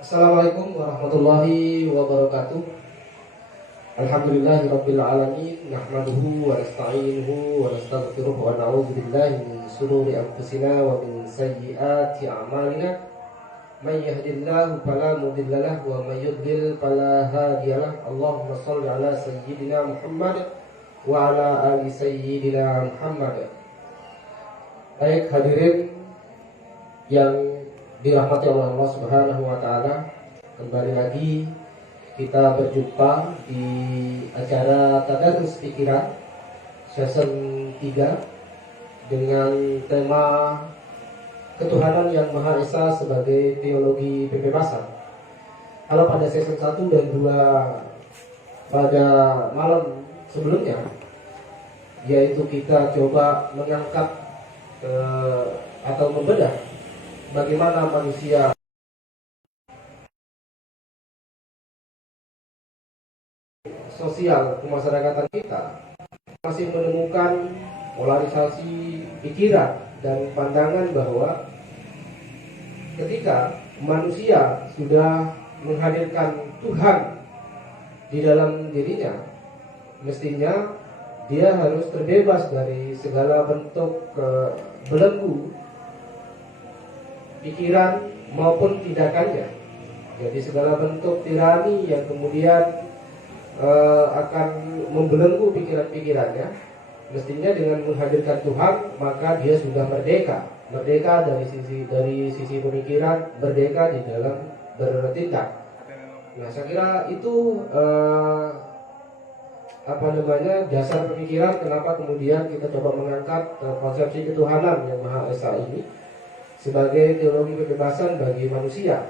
Assalamualaikum warahmatullahi wabarakatuh. Alhamdulillahirabbil alamin, nahmaduhu wa nasta'inuhu wa nastaghfiruh wa na'udzu billahi min shururi anfusina wa min sayyiati a'malina. May yahdihillahu fala mudilla lahu wa may yudlil fala hadiyalah. Allahumma shalli ala sayyidina Muhammad wa ala ali sayyidina Muhammad. Baik hadirin yang dirahmati Allah Subhanahu wa taala, kembali lagi kita berjumpa di acara Tadarus Pikiran season 3 dengan tema Ketuhanan yang Maha Esa sebagai teologi kebebasan. Kalau pada season 1 dan 2 pada malam sebelumnya, yaitu kita coba mengangkat atau membedah bagaimana manusia sosial kemasyarakatan kita masih menemukan polarisasi pikiran dan pandangan bahwa ketika manusia sudah menghadirkan Tuhan di dalam dirinya, mestinya dia harus terbebas dari segala bentuk belenggu pikiran maupun tindakannya. Jadi segala bentuk tirani yang kemudian akan membelenggu pikiran-pikirannya, mestinya dengan menghadirkan Tuhan maka dia sudah merdeka dari sisi pemikiran, merdeka di dalam bertindak. Nah, saya kira itu dasar pemikiran kenapa kemudian kita coba mengangkat konsepsi ketuhanan yang Maha Esa ini sebagai teologi kebebasan bagi manusia.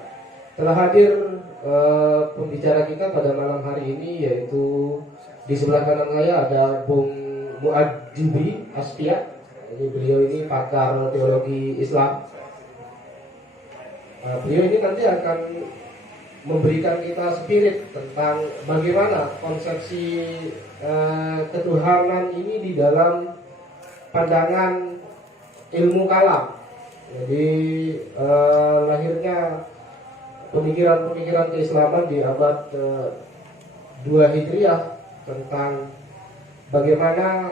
Telah hadir pembicara kita pada malam hari ini, yaitu di sebelah kanan saya ada Bung Muaddibi Astia. Beliau ini pakar teologi Islam. Beliau ini nanti akan memberikan kita spirit tentang bagaimana konsepsi ketuhanan ini di dalam pandangan ilmu kalam. Jadi lahirnya pemikiran-pemikiran keislaman di abad 2 Hijriah tentang bagaimana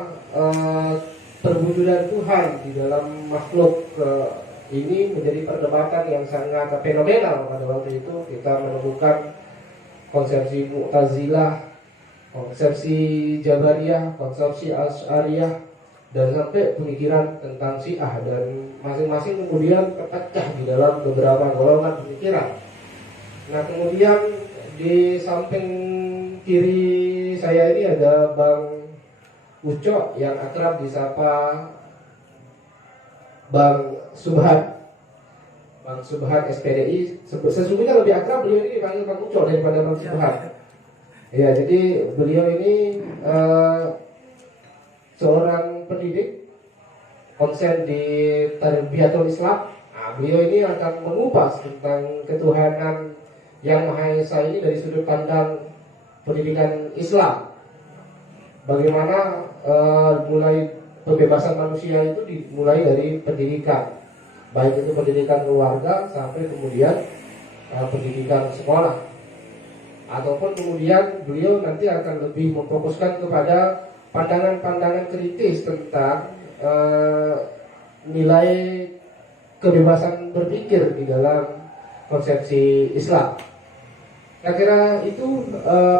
perwujudan Tuhan di dalam makhluk ini menjadi perdebatan yang sangat fenomenal. Pada waktu itu kita menemukan konsepsi Mu'tazilah, konsepsi Jabariyah, konsepsi Asy'ariyah, dan sampai pemikiran tentang Syiah, dan masing-masing kemudian terpecah di dalam beberapa golongan pemikiran. Nah, kemudian di samping kiri saya ini ada Bang Uco yang akrab disapa Bang Subhan. Bang Subhan SPDI. Sesungguhnya lebih akrab beliau ini dipanggil Bang Uco daripada Bang Subhan. Ya, jadi beliau ini seorang pendidik konsen di Tarbiyatul Islam. Nah, beliau ini akan mengupas tentang ketuhanan yang Maha Esa ini dari sudut pandang pendidikan Islam. Bagaimana mulai pembebasan manusia itu dimulai dari pendidikan, baik itu pendidikan keluarga sampai kemudian pendidikan sekolah, ataupun kemudian beliau nanti akan lebih memfokuskan kepada pandangan-pandangan kritis tentang nilai kebebasan berpikir di dalam konsepsi Islam. Saya kira itu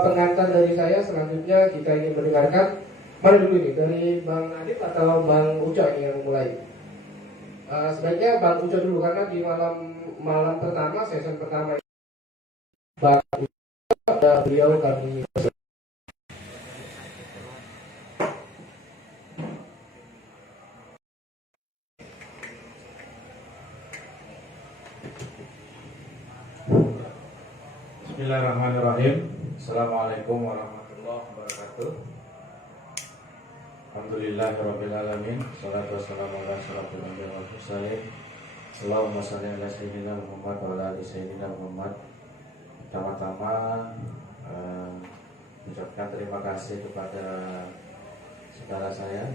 pengantar dari saya. Selanjutnya kita ingin mendengarkan, mana dulu ini, dari Bang Adib atau Bang Uco ini yang mulai? Sebaiknya Bang Uco dulu, karena di malam pertama, season pertama Bang Uco, beliau kami. Bismillahirrahmanirrahim. Assalamualaikum warahmatullahi wabarakatuh. Alhamdulillahirabbil alamin. Shalatu wassalamu ala asyrofil anbiya'i wal mursalin. Allahumma shalli ala sayyidina Muhammad wa ala ali sayyidina Muhammad. Pertama-tama ucapkan terima kasih kepada saudara saya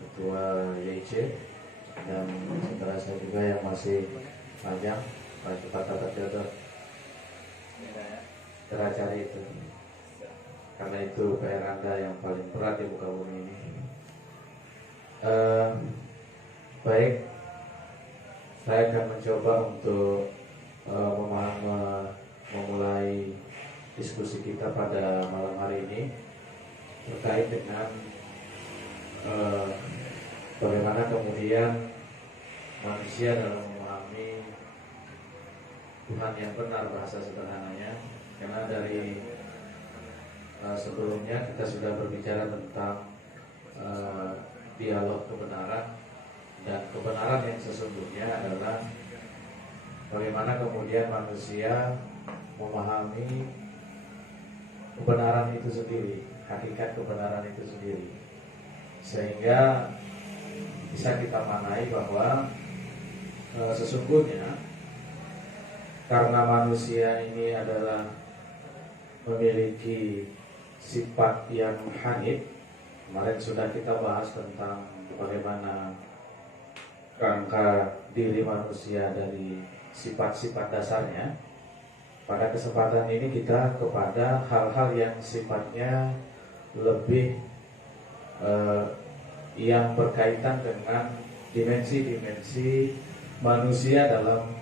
Ketua YIC dan saudara saya juga yang masih panjang supaya cepat dapat jodoh. Segera cari itu, karena itu PR Anda yang paling berat di muka bumi ini. Baik, saya akan mencoba untuk memulai diskusi kita pada malam hari ini terkait dengan bagaimana kemudian manusia dalam memahami Tuhan yang benar, bahasa sederhananya. Karena dari sebelumnya kita sudah berbicara tentang dialog kebenaran, dan kebenaran yang sesungguhnya adalah bagaimana kemudian manusia memahami kebenaran itu sendiri, hakikat kebenaran itu sendiri, sehingga bisa kita maknai bahwa sesungguhnya karena manusia ini adalah memiliki sifat yang hanif. Kemarin sudah kita bahas tentang bagaimana kerangka diri manusia dari sifat-sifat dasarnya. Pada kesempatan ini kita kepada hal-hal yang sifatnya lebih yang berkaitan dengan dimensi-dimensi manusia dalam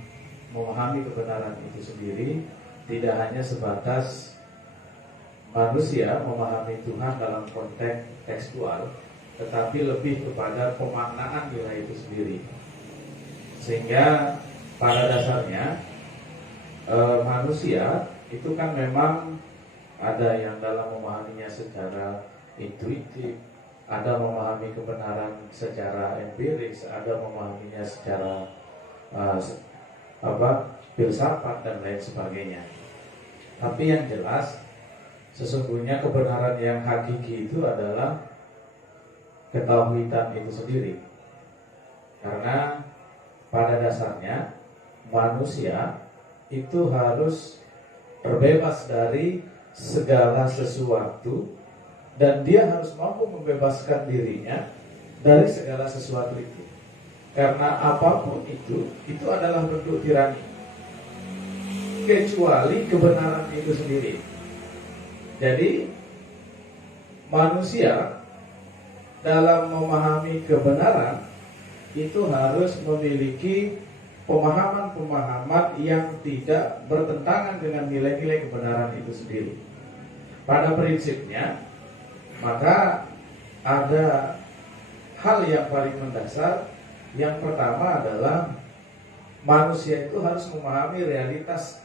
memahami kebenaran itu sendiri. Tidak hanya sebatas manusia memahami Tuhan dalam konteks tekstual, tetapi lebih kepada pemaknaan nilai itu sendiri. Sehingga pada dasarnya manusia itu kan memang ada yang dalam memahaminya secara intuitif, ada memahami kebenaran secara empiris, ada memahaminya secara filsafat dan lain sebagainya. Tapi yang jelas sesungguhnya kebenaran yang hakiki itu adalah ketauhidan itu sendiri. Karena pada dasarnya manusia itu harus terbebas dari segala sesuatu, dan dia harus mampu membebaskan dirinya dari segala sesuatu itu. Karena apapun itu adalah bentuk tirani, kecuali kebenaran itu sendiri. Jadi manusia dalam memahami kebenaran itu harus memiliki pemahaman-pemahaman yang tidak bertentangan dengan nilai-nilai kebenaran itu sendiri. Pada prinsipnya, maka ada hal yang paling mendasar. Yang pertama adalah manusia itu harus memahami realitas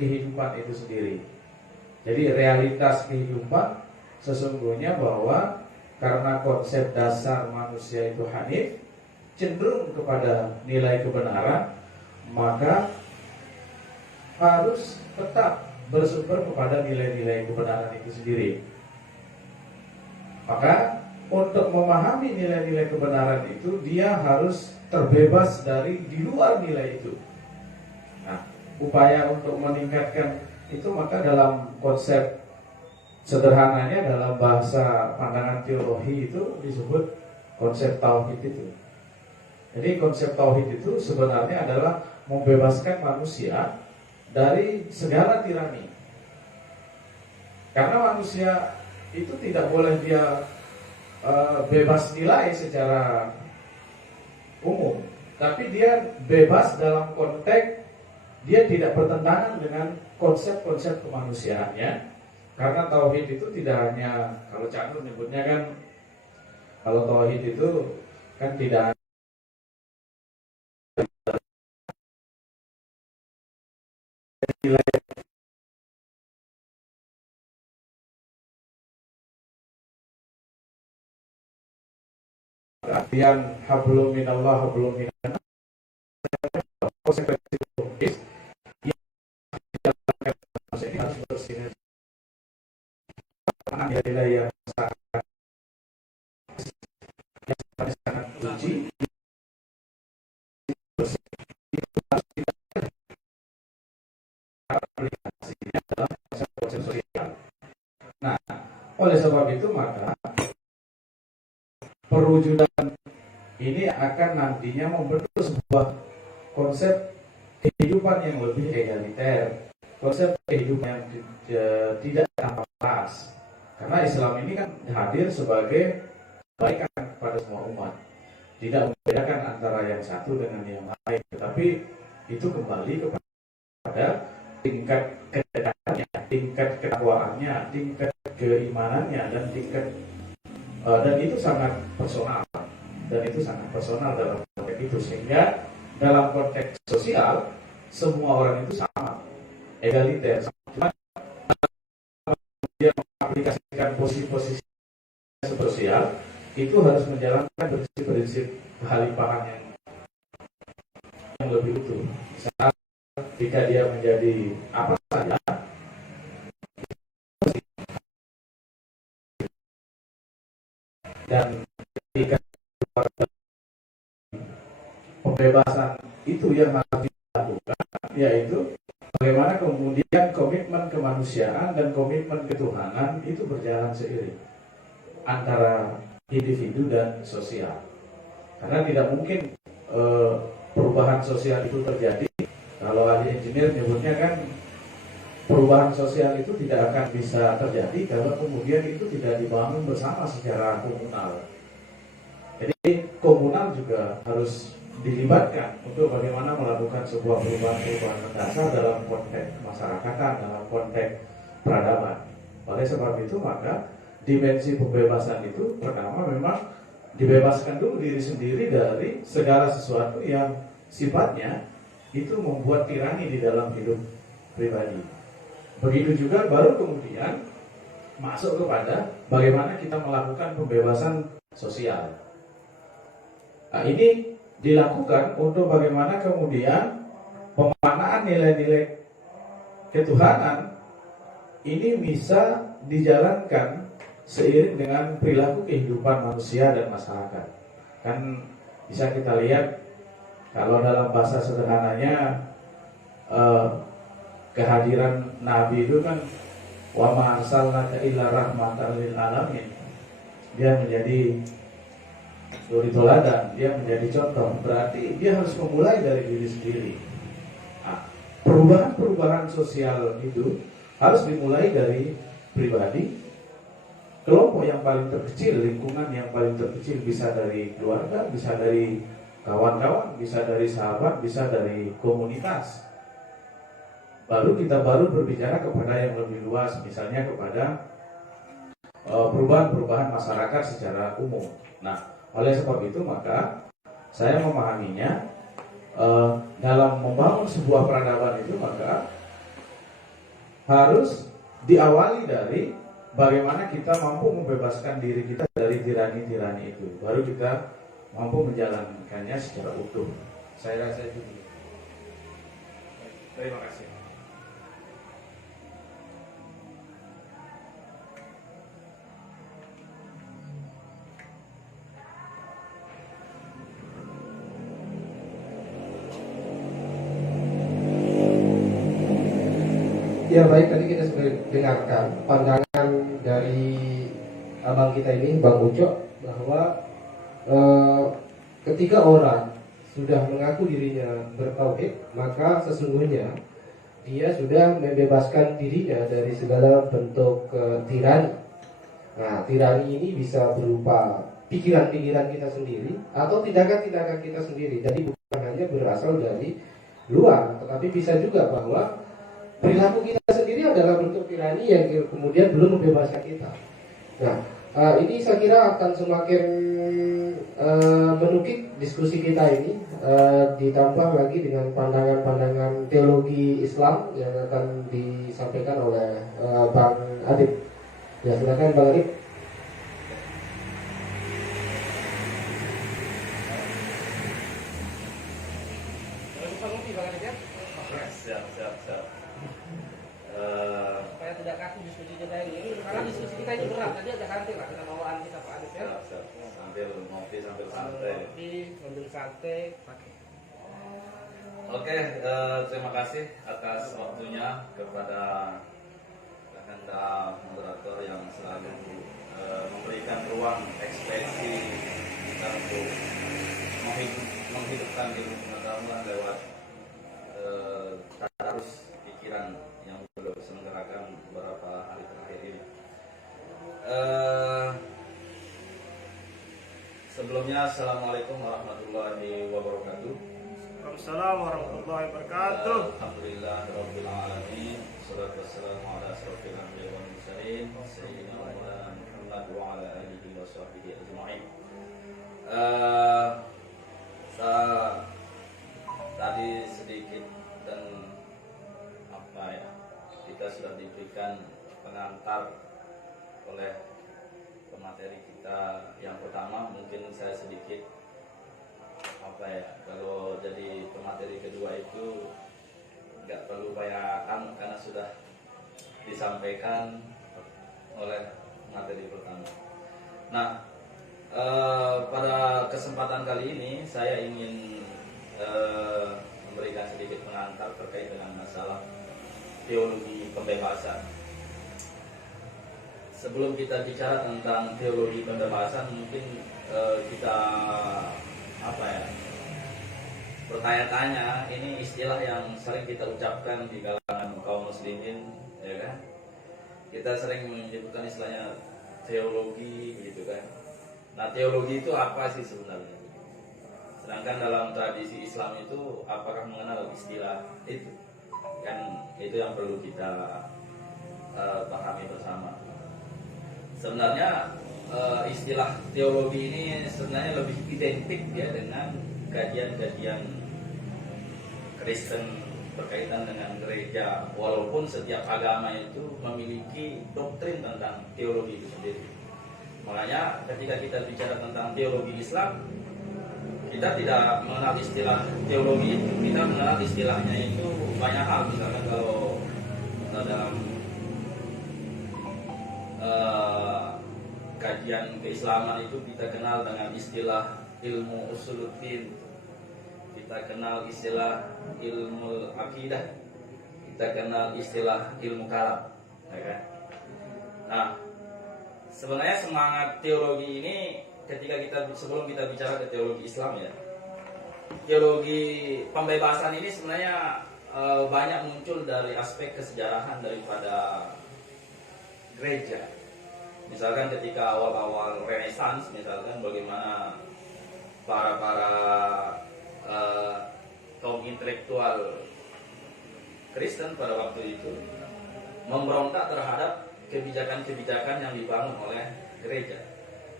kehidupan itu sendiri. Jadi realitas kehidupan sesungguhnya bahwa karena konsep dasar manusia itu hanif, cenderung kepada nilai kebenaran, maka harus tetap bersumber kepada nilai-nilai kebenaran itu sendiri. Maka untuk memahami nilai-nilai kebenaran itu, dia harus terbebas dari di luar nilai itu. Nah, upaya untuk meningkatkan itu maka dalam konsep sederhananya dalam bahasa pandangan teologi itu disebut konsep tauhid itu. Jadi konsep tauhid itu sebenarnya adalah membebaskan manusia dari segala tirani. Karena manusia itu tidak boleh dia bebas nilai secara umum, tapi dia bebas dalam konteks dia tidak bertentangan dengan konsep-konsep kemanusiaannya. Karena tauhid itu tidak hanya, kalau Cak Nur nyebutnya kan, kalau tauhid itu kan tidak nilai artian hablum minallah hablum minan, konsekuensi logis yang ini harus bersinergi dengan nilai yang sangat uji aplikasinya dalam konsep sosial. Nah, oleh sebab itu maka perwujudan ini akan nantinya membentuk sebuah konsep kehidupan yang lebih egaliter, konsep kehidupan yang tidak tanpa batas. Karena Islam ini kan hadir sebagai kebaikan kepada semua umat, tidak membedakan antara yang satu dengan yang lain, tetapi itu kembali kepada tingkat kedekatannya, tingkat ketakwaannya, tingkat keimanannya, dan dan itu sangat personal, dalam konteks itu, sehingga dalam konteks sosial semua orang itu sama, egaliter. Cuma dia mengaplikasikan posisi-posisi sosial itu harus menjalankan prinsip-prinsip kehalifahan yang lebih utuh. Saat jika dia menjadi apa saja, dan ketika pembebasan itu yang harus dilakukan, yaitu bagaimana kemudian komitmen kemanusiaan dan komitmen ketuhanan itu berjalan seiring antara individu dan sosial. Karena tidak mungkin perubahan sosial itu terjadi, kalau ahli engineer nyebutnya kan perubahan sosial itu tidak akan bisa terjadi kalau kemudian itu tidak dibangun bersama secara komunal. Jadi komunal juga harus dilibatkan untuk bagaimana melakukan sebuah perubahan mendasar dalam konteks masyarakatan, dalam konteks peradaban. Oleh sebab itu maka dimensi pembebasan itu pertama memang dibebaskan dulu diri sendiri dari segala sesuatu yang sifatnya itu membuat tirani di dalam hidup pribadi. Begitu juga baru kemudian masuk kepada bagaimana kita melakukan pembebasan sosial. Nah, ini dilakukan untuk bagaimana kemudian pemaknaan nilai-nilai ketuhanan ini bisa dijalankan seiring dengan perilaku kehidupan manusia dan masyarakat. Kan bisa kita lihat kalau dalam bahasa sederhananya kehadiran Nabi itu kan wa ma arsalnaka illa rahmatan lil alamin. Dia menjadi suri teladan, dia menjadi contoh. Berarti dia harus memulai dari diri sendiri. Nah, perubahan sosial itu harus dimulai dari pribadi, kelompok yang paling terkecil, lingkungan yang paling terkecil, bisa dari keluarga, bisa dari kawan-kawan, bisa dari sahabat, bisa dari komunitas. Kita baru berbicara kepada yang lebih luas, misalnya kepada perubahan masyarakat secara umum. Nah, oleh sebab itu maka saya memahaminya dalam membangun sebuah peradaban itu maka harus diawali dari bagaimana kita mampu membebaskan diri kita dari tirani-tirani itu. Baru kita mampu menjalankannya secara utuh. Saya rasa itu. Terima kasih. Ya baik, tadi kita sudah dengarkan pandangan dari abang kita ini, Bang Ucok, bahwa ketika orang sudah mengaku dirinya bertauhid, maka sesungguhnya dia sudah membebaskan dirinya dari segala bentuk tirani. Nah, tirani ini bisa berupa pikiran-pikiran kita sendiri atau tindakan-tindakan kita sendiri. Jadi bukan hanya berasal dari luar, tetapi bisa juga bahwa perilaku kita sendiri adalah bentuk tirani yang kemudian belum membebaskan kita. Nah, ini saya kira akan semakin menukik diskusi kita ini, ditambah lagi dengan pandangan-pandangan teologi Islam yang akan disampaikan oleh Bang Adib. Ya, silakan Bang Adib. Siap. Supaya tidak kaku diskusi kita ini, karena diskusi kita ini berat. Tadi agak santai lah kita bawaan kita Pak Adib ya. Sambil ngopi sambil santai. Sambil santai. Oke, terima kasih atas waktunya kepada rekan moderator yang selalu memberikan ruang ekspresi kita untuk menghidupkan ilmu pengetahuan lewat Assalamualaikum warahmatullahi wabarakatuh. Waalaikumsalam warahmatullahi wabarakatuh. Alhamdulillah rabbil alamin. Wassalatu wassalamu ala asrofil anbiya'i wal mursalin sayyidina Maulana Muhammad wa ala alihi wa sahbihi ajma'in. Tadi sedikit dan kita sudah diberikan pengantar oleh pemateri kita. Yang pertama mungkin saya sedikit kalau jadi pemateri kedua itu nggak perlu bayarkan karena sudah disampaikan oleh materi pertama. Nah, pada kesempatan kali ini saya ingin memberikan sedikit pengantar terkait dengan masalah teologi pembebasan. Sebelum kita bicara tentang teologi pembebasan, mungkin kita bertanya-tanya, ini istilah yang sering kita ucapkan di kalangan kaum muslimin, ya kan? Kita sering menyebutkan istilahnya teologi, gitu kan? Nah, teologi itu apa sih sebenarnya? Sedangkan dalam tradisi Islam itu, apakah mengenal istilah itu? Kan itu yang perlu kita pahami bersama. Sebenarnya istilah teologi ini sebenarnya lebih identik ya dengan kajian-kajian Kristen berkaitan dengan gereja, walaupun setiap agama itu memiliki doktrin tentang teologi itu sendiri. Makanya ketika kita bicara tentang teologi Islam, kita tidak mengenal istilah teologi itu, kita mengenal istilahnya itu banyak hal. Misalkan kalau dalam kajian keislaman itu kita kenal dengan istilah ilmu usuluddin, kita kenal istilah ilmu akidah, kita kenal istilah ilmu kalam, ya kan? Nah, sebenarnya semangat teologi ini sebelum kita bicara ke teologi Islam ya, teologi pembebasan ini sebenarnya banyak muncul dari aspek kesejarahan daripada gereja. Misalkan ketika awal-awal Renaissance, misalkan bagaimana para kaum intelektual Kristen pada waktu itu memberontak terhadap kebijakan-kebijakan yang dibangun oleh gereja,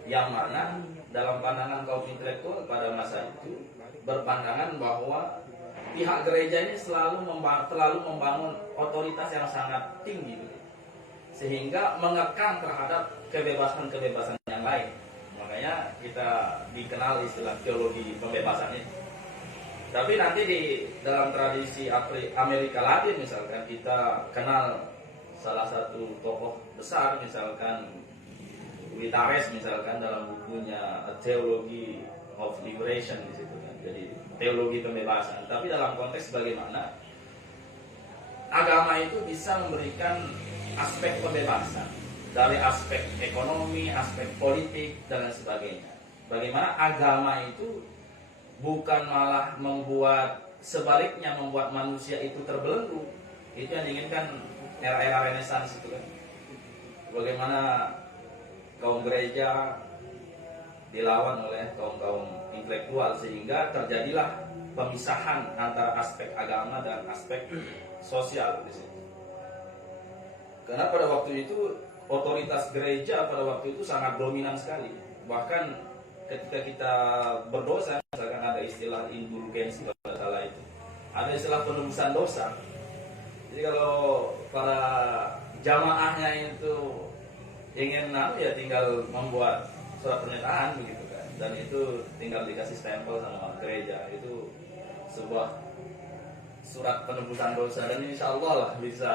yang mana dalam pandangan kaum intelektual pada masa itu berpandangan bahwa pihak gereja ini selalu membangun otoritas yang sangat tinggi, sehingga mengekang terhadap kebebasan-kebebasan yang lain. Makanya kita dikenal istilah teologi pembebasan itu. Tapi nanti dalam tradisi Amerika Latin misalkan kita kenal salah satu tokoh besar, misalkan Witares misalkan dalam bukunya A Theology of Liberation di situ kan. Jadi teologi pembebasan. Tapi dalam konteks bagaimana agama itu bisa memberikan aspek pembebasan dari aspek ekonomi, aspek politik dan lain sebagainya. Bagaimana agama itu bukan malah sebaliknya membuat manusia itu terbelenggu. Itu yang diinginkan era-era Renaissance itu kan. Bagaimana kaum gereja dilawan oleh kaum-kaum intelektual sehingga terjadilah pemisahan antara aspek agama dan aspek sosial di situ. Karena pada waktu itu otoritas gereja pada waktu itu sangat dominan sekali. Bahkan ketika kita berdosa, misalkan ada istilah indulgensi pada salah itu, ada istilah penebusan dosa. Jadi kalau para jamaahnya itu ingin ya tinggal membuat surat pernyataan begitu kan, dan itu tinggal dikasih stempel sama gereja, itu sebuah surat penebusan dosa, dan insya Allah lah bisa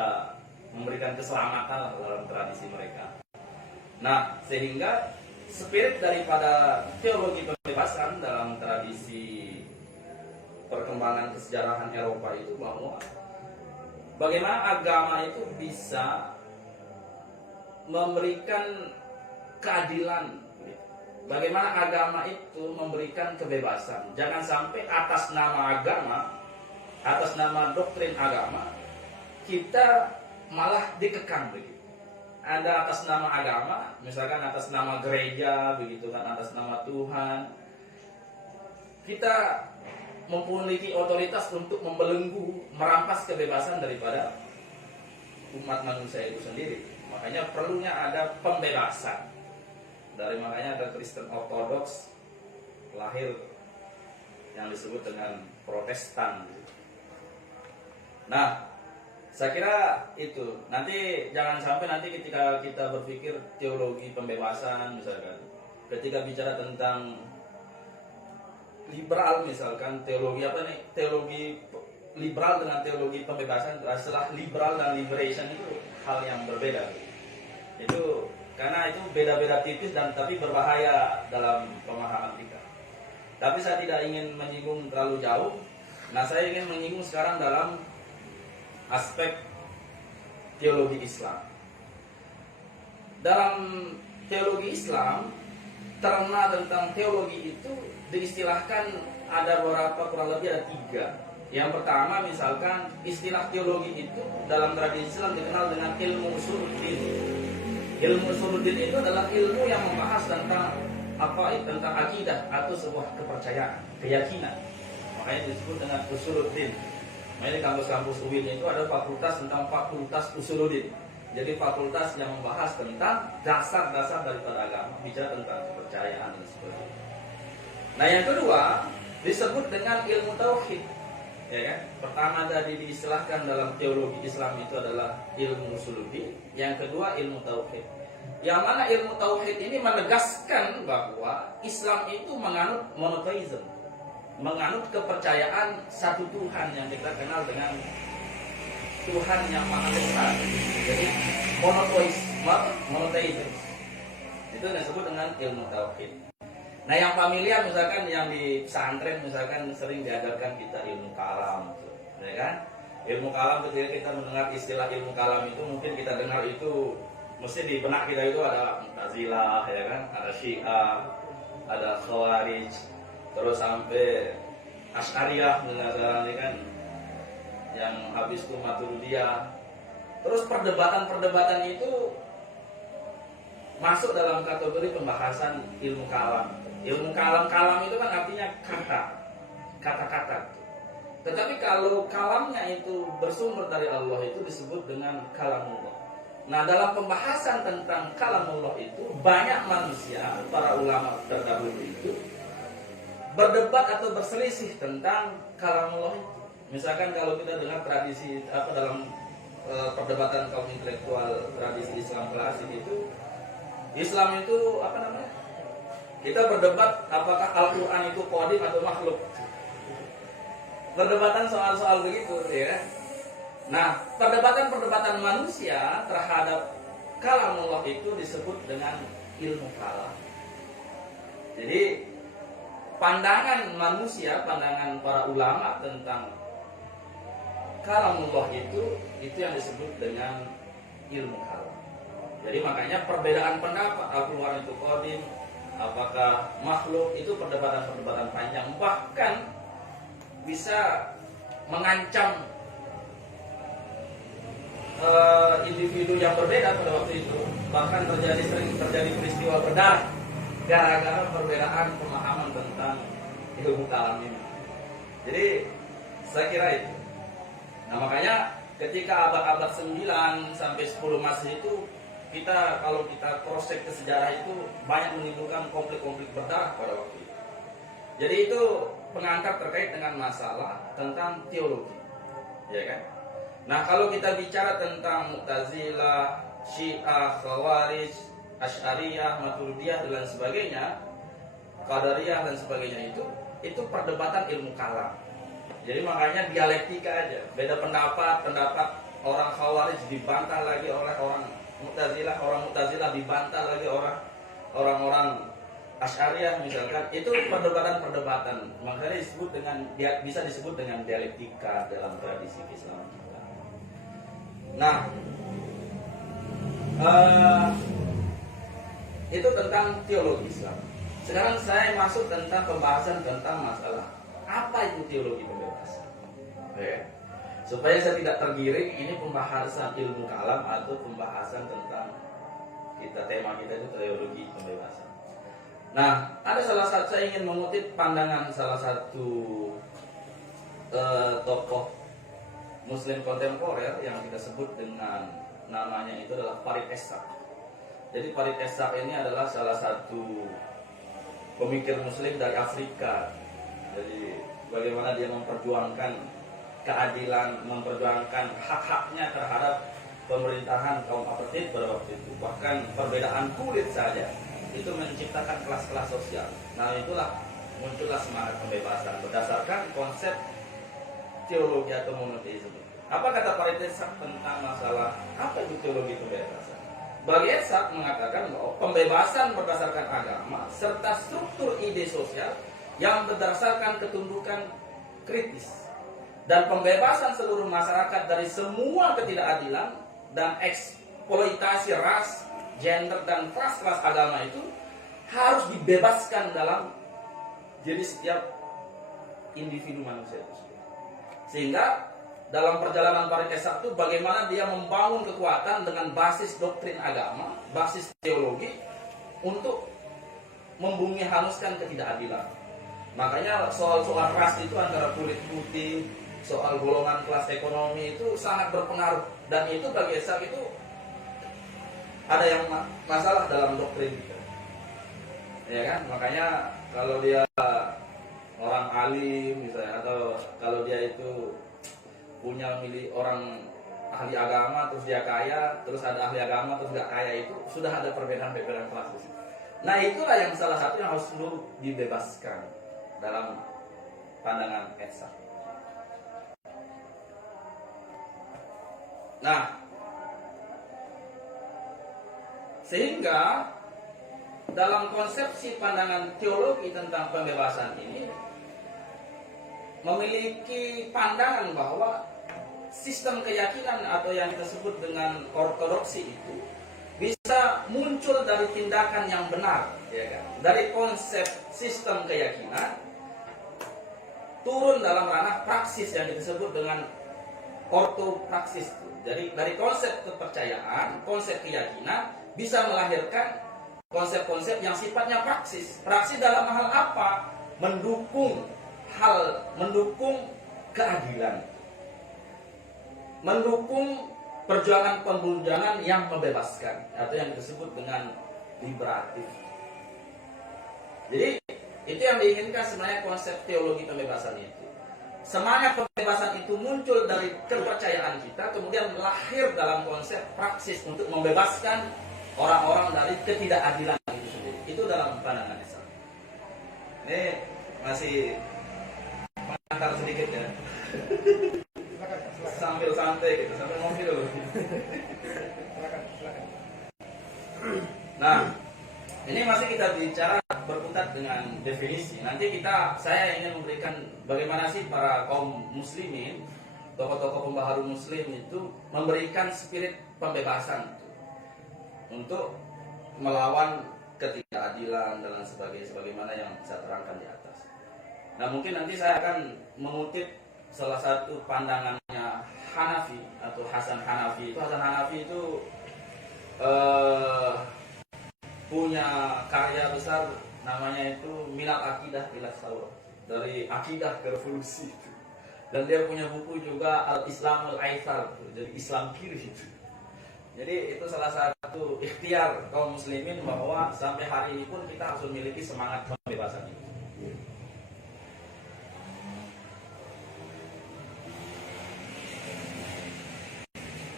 memberikan keselamatan lah dalam tradisi mereka. Nah, sehingga spirit daripada teologi pembebasan dalam tradisi perkembangan kesejarahan Eropa itu bahwa bagaimana agama itu bisa memberikan keadilan, bagaimana agama itu memberikan kebebasan. Jangan sampai atas nama agama, atas nama doktrin agama, kita malah dikekang begitu. Ada atas nama agama, misalkan atas nama gereja begitu kan, atas nama Tuhan, kita memiliki otoritas untuk membelenggu, merampas kebebasan daripada umat manusia itu sendiri. Makanya perlunya ada pembebasan. Makanya ada Kristen Ortodoks lahir yang disebut dengan Protestan. Nah, saya kira itu. Nanti jangan sampai nanti ketika kita berpikir teologi pembebasan misalkan, ketika bicara tentang liberal misalkan, teologi apa nih? Teologi liberal dengan teologi pembebasan, setelah liberal dan liberation itu hal yang berbeda. Itu karena itu beda-beda tipis dan tapi berbahaya dalam pemahaman kita. Tapi saya tidak ingin menyinggung terlalu jauh. Nah, saya ingin menyinggung sekarang dalam aspek teologi Islam. Dalam teologi Islam, terma tentang teologi itu diistilahkan ada beberapa, kurang lebih ada 3. Yang pertama misalkan istilah teologi itu dalam tradisi Islam dikenal dengan ilmu usuluddin. Ilmu usuluddin itu adalah ilmu yang membahas tentang tentang akidah atau sebuah kepercayaan, keyakinan. Makanya disebut dengan usuluddin. Makanya di kampus-kampus UIN itu ada fakultas tentang fakultas usuluddin. Jadi fakultas yang membahas tentang dasar-dasar daripada agama, bicara tentang kepercayaan dan sebagainya. Nah, yang kedua disebut dengan ilmu tauhid. Ya kan? Pertama tadi diistilahkan dalam teologi Islam itu adalah ilmu usuluddin, yang kedua ilmu tauhid. Yang mana ilmu tauhid ini menegaskan bahwa Islam itu menganut monoteisme, menganut kepercayaan satu Tuhan yang kita kenal dengan Tuhan yang Maha Esa. Jadi monoteisme itu disebut dengan ilmu tauhid. Nah, yang familiar misalkan yang di pesantren misalkan sering diajarkan kita ilmu kalam, ya kan? Ilmu kalam, ketika kita mendengar istilah ilmu kalam itu mungkin kita dengar itu mesti di benak kita itu ada Mu'tazilah, ya kan? Ada Syiah, ada Khawarij, terus sampai Asy'ariyah misalkan, ya kan? Yang habis itu Maturidiyah. Terus perdebatan-perdebatan itu masuk dalam kategori pembahasan ilmu kalam. Ilmu kalam itu kan artinya kata-kata. Tetapi kalau kalamnya itu bersumber dari Allah itu disebut dengan kalamullah. Nah, dalam pembahasan tentang kalamullah itu banyak manusia, para ulama terdahulu itu berdebat atau berselisih tentang kalamullah itu. Misalkan kalau kita dengar tradisi dalam perdebatan kaum intelektual tradisi Islam klasik itu, Islam itu kita berdebat apakah Al-Quran itu qadim atau makhluk. Perdebatan soal-soal begitu, ya. Nah, perdebatan manusia terhadap kalamullah itu disebut dengan ilmu kalam. Jadi pandangan manusia, pandangan para ulama tentang kalamullah itu yang disebut dengan ilmu kalam. Jadi makanya perbedaan pendapat Al-Quran itu qadim, apakah makhluk, itu perdebatan panjang, bahkan bisa mengancam individu yang berbeda pada waktu itu. Bahkan sering terjadi peristiwa berdarah gara-gara perbedaan pemahaman tentang ilmu kalam ini. Jadi saya kira itu. Nah, makanya ketika abad-abad 9 sampai 10 Masehi itu kalau kita cross check ke sejarah itu banyak menimbulkan konflik-konflik berdarah pada waktu itu. Jadi itu pengangkat terkait dengan masalah tentang teologi, ya kan? Nah, kalau kita bicara tentang Mu'tazilah, Syiah, Khawarij, Asy'ariyah, Maturidiyah dan sebagainya, Qadariyah dan sebagainya itu perdebatan ilmu kalam. Jadi makanya dialektika aja, beda pendapat orang Khawarij dibantah lagi oleh orang Mu'tazilah, orang Mu'tazilah dibantah lagi orang-orang Asy'ariyah misalkan. Itu perdebatan. Makanya bisa disebut dengan dialektika dalam tradisi Islam. Nah, itu tentang teologi Islam. Sekarang saya masuk tentang pembahasan tentang masalah apa itu teologi pembebasan. Okay. Supaya saya tidak tergiring, ini pembahasan ilmu kalam atau pembahasan tentang tema kita itu teologi pembebasan. Nah, ada salah satu, saya ingin mengutip pandangan salah satu tokoh Muslim kontemporer yang kita sebut dengan namanya itu adalah Farid Essaq. Jadi Farid Essaq ini adalah salah satu pemikir Muslim dari Afrika. Jadi bagaimana dia memperjuangkan keadilan, memperjuangkan hak-haknya terhadap pemerintahan kaum apartheid pada waktu itu. Bahkan perbedaan kulit saja itu menciptakan kelas-kelas sosial. Nah, itulah muncullah semangat pembebasan berdasarkan konsep teologi atau monoteisme. Apa kata Farid Essaq tentang masalah apa itu teologi pembebasan? Bagi Essaq mengatakan bahwa pembebasan berdasarkan agama serta struktur ide sosial yang berdasarkan ketundukan kritis dan pembebasan seluruh masyarakat dari semua ketidakadilan dan eksploitasi ras, gender dan kelas-kelas agama itu harus dibebaskan dalam diri setiap individu manusia itu. Sehingga dalam perjalanan Farid Essaq itu bagaimana dia membangun kekuatan dengan basis doktrin agama, basis teologi untuk membumi hanuskan ketidakadilan. Makanya soal-soal ras itu antara kulit putih, soal golongan kelas ekonomi itu sangat berpengaruh, dan itu bagi Essaq itu ada yang masalah dalam doktrin kita. Ya kan? Makanya kalau dia orang alim misalnya, atau kalau dia itu punya milik orang ahli agama terus dia kaya, terus ada ahli agama terus gak kaya, itu sudah ada perbedaan-perbedaan kelas. Nah, itulah yang salah satu yang harus dulu dibebaskan dalam pandangan Essaq. Nah, sehingga dalam konsepsi pandangan teologi tentang pembebasan ini memiliki pandangan bahwa sistem keyakinan atau yang kita sebut dengan ortodoksi itu bisa muncul dari tindakan yang benar, ya kan? Dari konsep sistem keyakinan turun dalam ranah praksis yang disebut dengan ortopraksis. Jadi dari konsep kepercayaan, konsep keyakinan bisa melahirkan konsep-konsep yang sifatnya praksis. Praksis dalam hal apa? Mendukung keadilan, mendukung perjuangan pembujangan yang membebaskan atau yang disebut dengan liberatif. Jadi itu yang diinginkan sebenarnya konsep teologi pembebasan itu. Semangat pembebasan itu muncul dari kepercayaan kita, kemudian lahir dalam konsep praksis untuk membebaskan orang-orang dari ketidakadilan itu sendiri. Itu dalam pandangan Essaq. Ini masih mengantar sedikit ya. Sambil santai gitu, sambil ngopi dulu. Nah, ini masih kita bicara berkutat dengan definisi. Nanti saya ingin memberikan bagaimana sih para kaum muslimin, tokoh-tokoh pembaharu muslim itu memberikan spirit pembebasan itu untuk melawan ketidakadilan dan sebagaimana yang saya terangkan di atas. Nah, mungkin nanti saya akan mengutip salah satu pandangannya Hanafi atau Hasan Hanafi. Hasan Hanafi itu punya karya besar namanya itu Minal Aqidah ila Tsawrah, dari akidah ke revolusi itu. Dan dia punya buku juga Al-Islamul Aitsar, jadi Islam kiri itu. Jadi itu salah satu ikhtiar kaum muslimin bahwa sampai hari ini pun kita harus memiliki semangat pembebasan itu.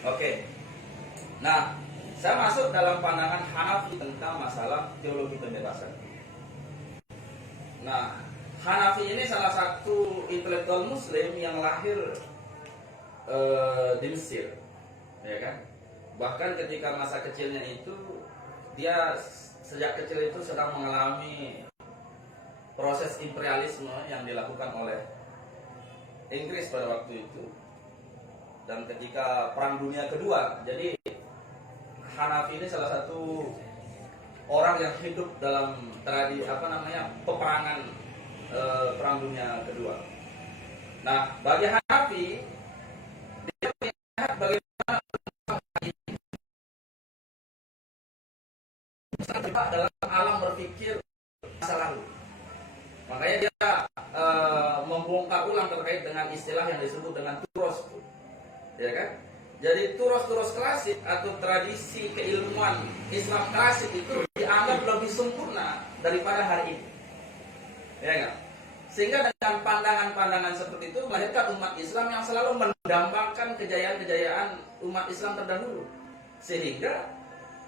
Oke. Nah, saya masuk dalam pandangan Hanafi tentang masalah teologi pembebasan. Nah, Hanafi ini salah satu intelektual muslim yang lahir di Mesir, ya kan? Bahkan ketika masa kecilnya itu dia sejak kecil itu sedang mengalami proses imperialisme yang dilakukan oleh Inggris pada waktu itu. Dan ketika Perang Dunia Kedua, jadi Hanafi ini salah satu orang yang hidup dalam tradisi peperangan Perang Dunia Kedua. Nah, bagi Hanafi dia melihat bagaimana dalam alam berpikir masa lalu. Makanya dia membongkar ulang terkait dengan istilah yang disebut dengan turos, ya kan? Jadi turos-turos klasik atau tradisi keilmuan Islam klasik itu dianggap lebih sempurna daripada hari ini, ya kan? Sehingga dengan pandangan-pandangan seperti itu melahirkan umat Islam yang selalu mendambakan kejayaan-kejayaan umat Islam terdahulu. Sehingga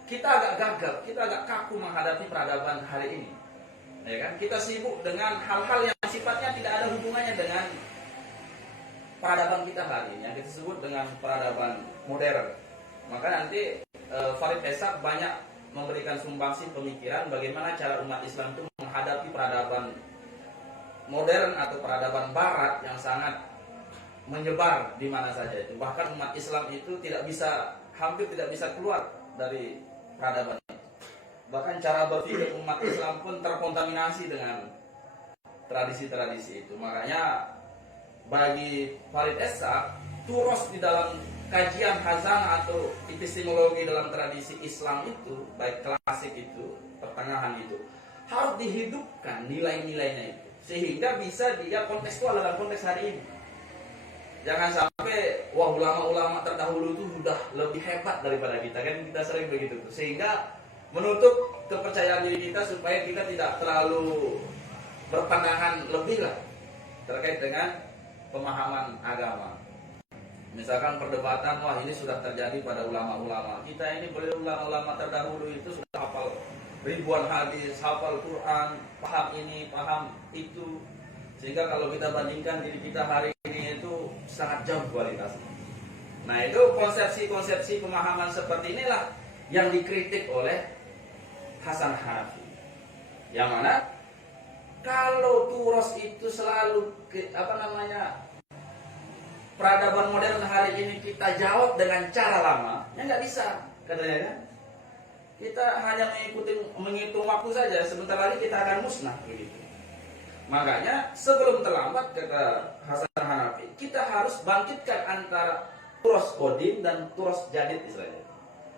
kita agak gagal, kita agak kaku menghadapi peradaban hari ini. Ya kan? Kita sibuk dengan hal-hal yang sifatnya tidak ada hubungannya dengan peradaban kita hari ini, yang kita sebut dengan peradaban modern. Maka nanti Farid Eshaq banyak memberikan sumbangsi pemikiran bagaimana cara umat Islam itu menghadapi peradaban modern atau peradaban barat yang sangat menyebar di mana saja itu. Bahkan umat Islam itu hampir tidak bisa keluar dari peradaban itu. Bahkan cara berpikir umat Islam pun terkontaminasi dengan tradisi-tradisi itu. Makanya bagi Farid Eshaq, turos di dalam kajian khazanah atau epistemologi dalam tradisi Islam itu, baik klasik itu, pertengahan itu, harus dihidupkan nilai-nilainya itu, sehingga bisa dia kontekstual dalam konteks hari ini. Jangan sampai wah ulama-ulama terdahulu itu sudah lebih hebat daripada kita, kan kita sering begitu tuh. Sehingga menutup kepercayaan diri kita supaya kita tidak terlalu berpandangan lebih lah terkait dengan pemahaman agama. Misalkan perdebatan, wah ini sudah terjadi pada ulama-ulama kita ini, ulama-ulama terdahulu itu sudah hafal ribuan hadis, hafal Quran, paham ini, paham itu, sehingga kalau kita bandingkan diri kita hari ini itu sangat jauh kualitasnya. Nah itu konsepsi-konsepsi pemahaman seperti inilah yang dikritik oleh Hasan Hanafi, yang mana kalau turos itu selalu peradaban modern hari ini kita jawab dengan cara lama, ya nggak bisa, katanya kan? Kita hanya menghitung waktu saja, sebentar lagi kita akan musnah begitu. Makanya sebelum terlambat, kata Hasan Hanafi, kita harus bangkitkan antara turos kodim dan turos jadid Israel.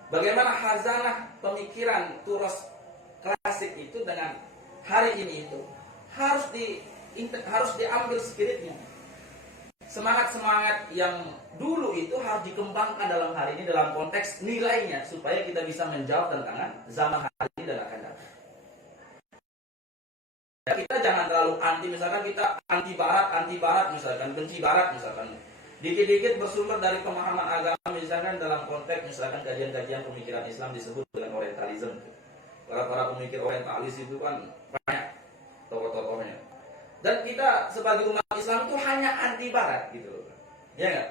Bagaimana khazanah pemikiran turos klasik itu dengan hari ini itu harus diambil spiritnya. Semangat-semangat yang dulu itu harus dikembangkan dalam hari ini dalam konteks nilainya supaya kita bisa menjawab tantangan zaman hari ini dan akan datang. Ya, kita jangan terlalu anti, misalkan kita anti barat misalkan, benci barat misalkan. Dikit-dikit bersumber dari pemahaman agama misalkan dalam konteks misalkan kajian-kajian pemikiran Islam disebut dengan orientalism. Para pemikir orientalis itu kan banyak tokoh-tokohnya. Dan kita sebagai umat Islam itu hanya anti barat gitu loh. Ya enggak?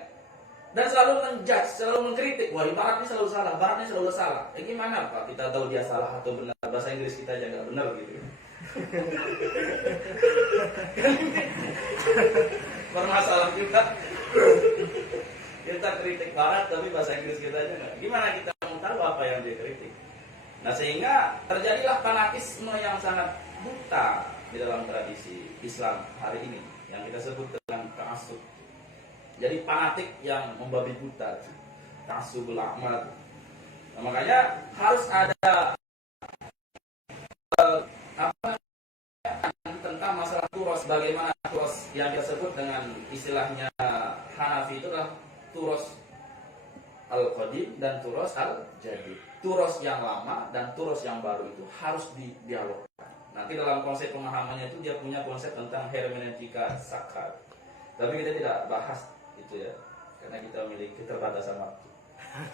Dan selalu menjudge, selalu mengkritik, wah barat ini selalu salah, barat ini selalu salah. Gimana Pak kita tahu dia salah atau benar? Bahasa Inggris kita aja enggak benar gitu. Permasalahan kita kritik barat tapi bahasa Inggris kita aja enggak. Gimana kita mau tahu apa yang dia kritik? Nah sehingga terjadilah fanatisme yang sangat buta di dalam tradisi Islam hari ini yang kita sebut dengan ta'assub. Jadi fanatik yang membabi buta, ta'assubul a'ma. Nah, makanya harus ada tentang masalah turos, bagaimana turos yang kita sebut dengan istilahnya Hanafi itu adalah turos al-qadim dan turos al-jadid. Turos yang lama dan turos yang baru itu harus didialogkan. Nanti dalam konsep pemahamannya itu dia punya konsep tentang hermeneutika sakral. Tapi kita tidak bahas itu ya, karena kita memiliki keterbatasan waktu.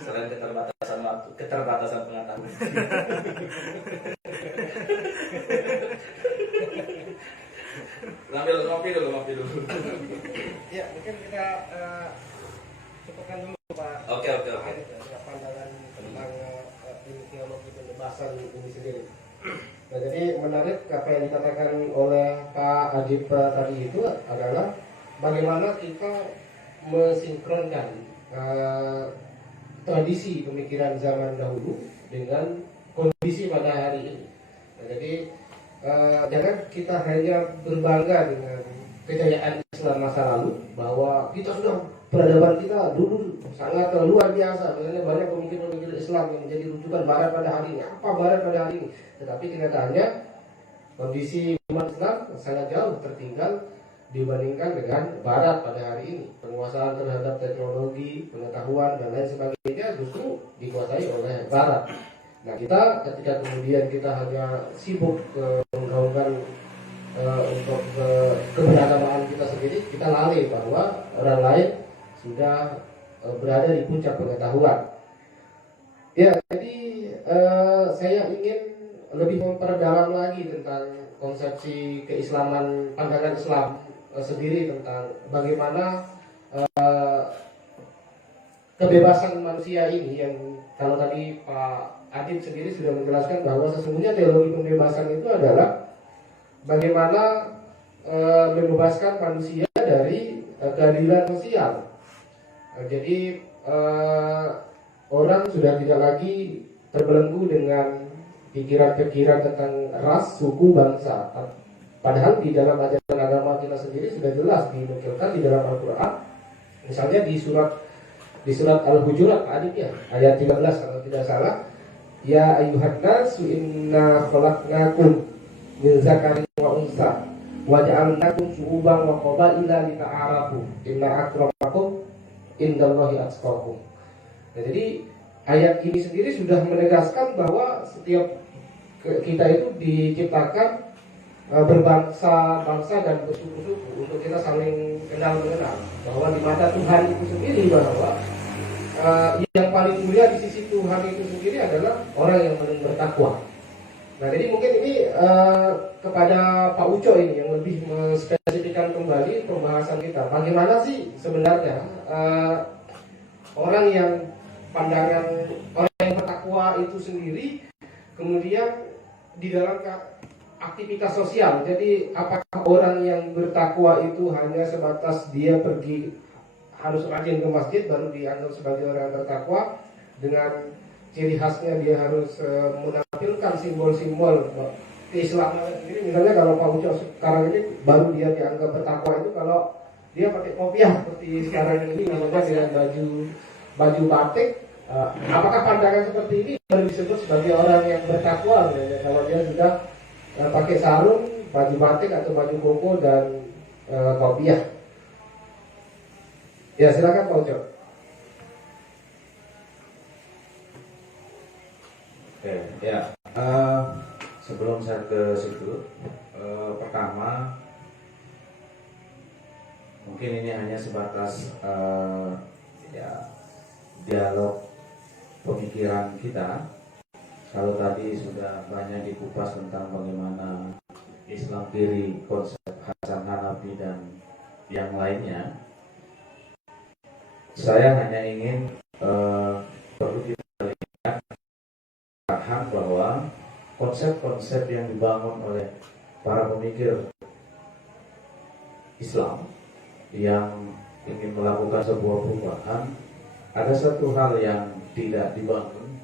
Selain keterbatasan waktu, keterbatasan pengetahuan. Ngopi dulu. Ya, mungkin kita cukupkan dulu Pak. Oke. Pandangan tentang ilmu teologi pembebasan ini sendiri. Nah, jadi menarik apa yang dikatakan oleh Pak Adib tadi itu adalah bagaimana kita mensinkronkan tradisi pemikiran zaman dahulu dengan kondisi pada hari ini. Nah, jadi jangan kita hanya berbangga dengan kejayaan Islam masa lalu, bahwa kita sudah peradaban kita dulu sangat luar biasa, misalnya banyak pemikir-pemikir Islam yang menjadi rujukan barat pada hari ini. Apa barat pada hari ini? Tetapi kenyataannya kondisi umat Islam sangat jauh tertinggal dibandingkan dengan Barat pada hari ini. Penguasaan terhadap teknologi, pengetahuan dan lain sebagainya justru dikuasai oleh Barat. Nah, kita ketika kemudian kita hanya sibuk menggaungkan untuk keberagamaan kita sendiri, kita lalai bahwa orang lain sudah berada di puncak pengetahuan. Ya, jadi saya ingin lebih memperdalam lagi tentang konsepsi keislaman, pandangan Islam sendiri tentang bagaimana kebebasan manusia ini, yang kalau tadi Pak Adib sendiri sudah menjelaskan bahwa sesungguhnya teologi pembebasan itu adalah bagaimana membebaskan manusia dari keadilan sosial. Jadi orang sudah tidak lagi terbelenggu dengan pikiran-pikiran tentang ras, suku, bangsa. Padahal di dalam ajaran agama kita sendiri sudah jelas dinukilkan di dalam Al-Quran. Misalnya di surat Al-Hujurat ya, ayat 13 kalau tidak salah, ya ayyuhan nasu inna khalaqnakum min zakarin wa unsa wa ja'alnakum syu'uban wa qabaila lita'arafu inna akramakum indallahi atqakum. Nah, jadi ayat ini sendiri sudah menegaskan bahwa setiap kita itu diciptakan berbangsa-bangsa dan bersuku-suku untuk kita saling kenal mengenal, bahwa di mata Tuhan itu sendiri bahwa yang paling mulia di sisi Tuhan itu sendiri adalah orang yang paling bertakwa. Nah, jadi mungkin ini kepada Pak Uco ini yang lebih menspesifikkan kembali pembahasan kita. Bagaimana sih sebenarnya orang yang pandangan orang yang bertakwa itu sendiri kemudian di dalam aktivitas sosial. Jadi apakah orang yang bertakwa itu hanya sebatas dia pergi harus rajin ke masjid baru dianggap sebagai orang yang bertakwa, dengan ciri khasnya dia harus menampilkan simbol-simbol keislaman sendiri. Misalnya kalau Pak Uco sekarang ini baru dia dianggap bertakwa itu kalau dia pakai kopiah seperti sekarang ini, misalnya dengan baju batik. Apakah pandangan seperti ini baru disebut sebagai orang yang bertakwa? Kalau dia sudah pakai sarung, baju batik atau baju koko dan kopiah. Ya, silakan Pak Uco. Oke, ya. Sebelum saya ke situ, pertama mungkin ini hanya sebatas ya dialog pemikiran kita. Kalau tadi sudah banyak dikupas tentang bagaimana Islam kiri, konsep Hasan Hanafi dan yang lainnya, saya hanya ingin perlu kita lihat paham bahwa konsep-konsep yang dibangun oleh para pemikir Islam yang ingin melakukan sebuah perubahan, ada satu hal yang tidak dibangun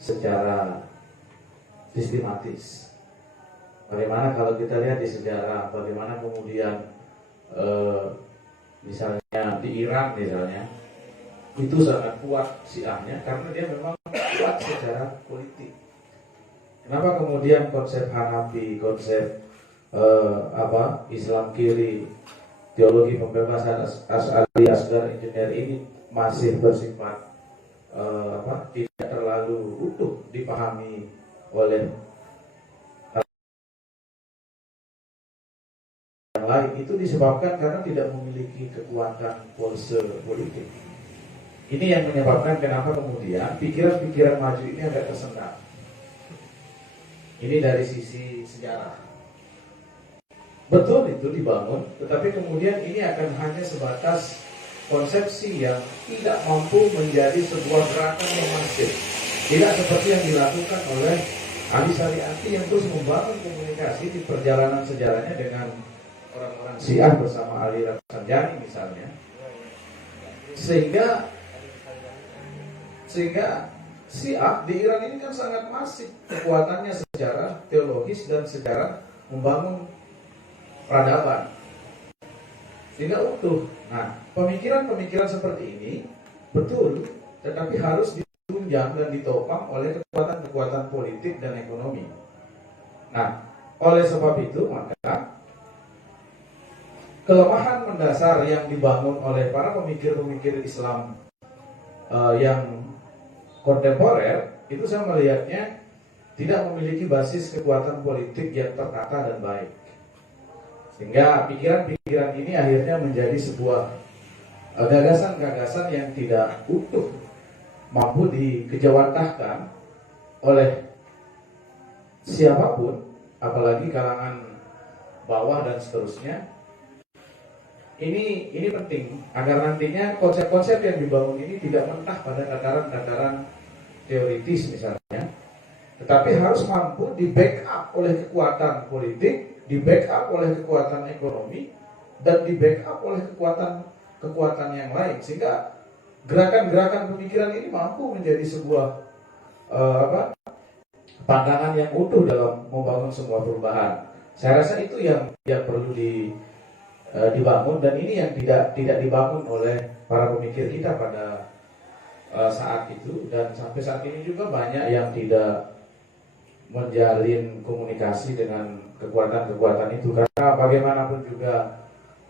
secara sistematis. Bagaimana kalau kita lihat di sejarah, bagaimana kemudian misalnya di Iran misalnya, itu sangat kuat Syiahnya karena dia memang kuat secara politik. Kenapa kemudian konsep Hanafi, konsep Islam kiri, teologi pembebasan Asy'ari Asghar Engineer ini masih bersifat tidak terlalu utuh dipahami oleh yang lain? Itu disebabkan karena tidak memiliki kekuatan pulse politik. Ini yang menyebabkan kenapa kemudian pikiran-pikiran maju ini agak tersendat. Ini dari sisi sejarah. Betul itu dibangun, tetapi kemudian ini akan hanya sebatas konsepsi yang tidak mampu menjadi sebuah gerakan yang masif. Tidak seperti yang dilakukan oleh Ali Syariati yang terus membangun komunikasi di perjalanan sejarahnya dengan orang-orang Syiah bersama Ali Rafsanjani misalnya. Sehingga Syiah di Iran ini kan sangat masif kekuatannya secara teologis dan secara membangun peradaban. Tidak utuh. Nah, pemikiran-pemikiran seperti ini betul, tetapi harus ditunjang dan ditopang oleh kekuatan-kekuatan politik dan ekonomi. Nah, oleh sebab itu maka kelemahan mendasar yang dibangun oleh para pemikir-pemikir Islam yang kontemporer itu saya melihatnya tidak memiliki basis kekuatan politik yang tertata dan baik. Sehingga pikiran-pikiran ini akhirnya menjadi sebuah gagasan-gagasan yang tidak utuh, mampu dikejawantahkan oleh siapapun, apalagi kalangan bawah dan seterusnya. Ini penting agar nantinya konsep-konsep yang dibangun ini tidak mentah pada tataran-tataran teoritis misalnya, tetapi harus mampu di backup oleh kekuatan politik, di backup oleh kekuatan ekonomi, dan di backup oleh kekuatan yang lain, sehingga gerakan-gerakan pemikiran ini mampu menjadi sebuah pandangan yang utuh dalam membangun sebuah perubahan. Saya rasa itu yang perlu dibangun, dan ini yang tidak dibangun oleh para pemikir kita pada saat itu, dan sampai saat ini juga banyak yang tidak menjalin komunikasi dengan kekuatan-kekuatan itu, karena bagaimanapun juga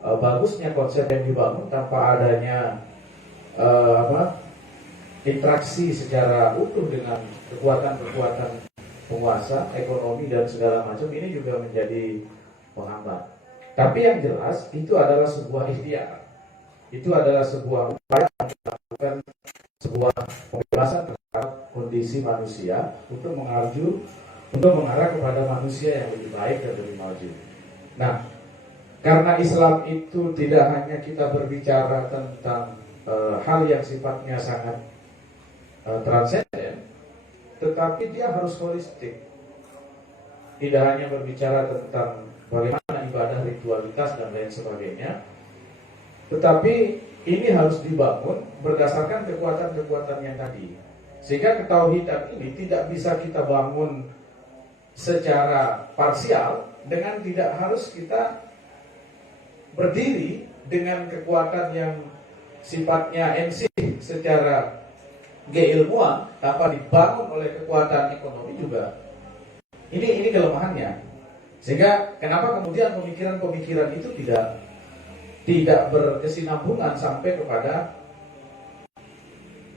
bagusnya konsep yang dibangun tanpa adanya interaksi secara utuh dengan kekuatan-kekuatan penguasa, ekonomi dan segala macam, ini juga menjadi penghambat. Tapi yang jelas itu adalah sebuah ikhtiar, itu adalah sebuah upaya untuk melakukan sebuah pembebasan terhadap kondisi manusia untuk mengarah kepada manusia yang lebih baik dan lebih maju. Nah, karena Islam itu tidak hanya kita berbicara tentang hal yang sifatnya sangat transenden, tetapi dia harus holistik. Tidak hanya berbicara tentang bagaimana ibadah, ritualitas dan lain sebagainya, tetapi ini harus dibangun berdasarkan kekuatan-kekuatan yang tadi. Sehingga ketauhidan ini tidak bisa kita bangun secara parsial dengan tidak harus kita berdiri dengan kekuatan yang sifatnya MC secara keilmuan tanpa dibangun oleh kekuatan ekonomi juga. Ini kelemahannya. Sehingga kenapa kemudian pemikiran-pemikiran itu tidak berkesinambungan sampai kepada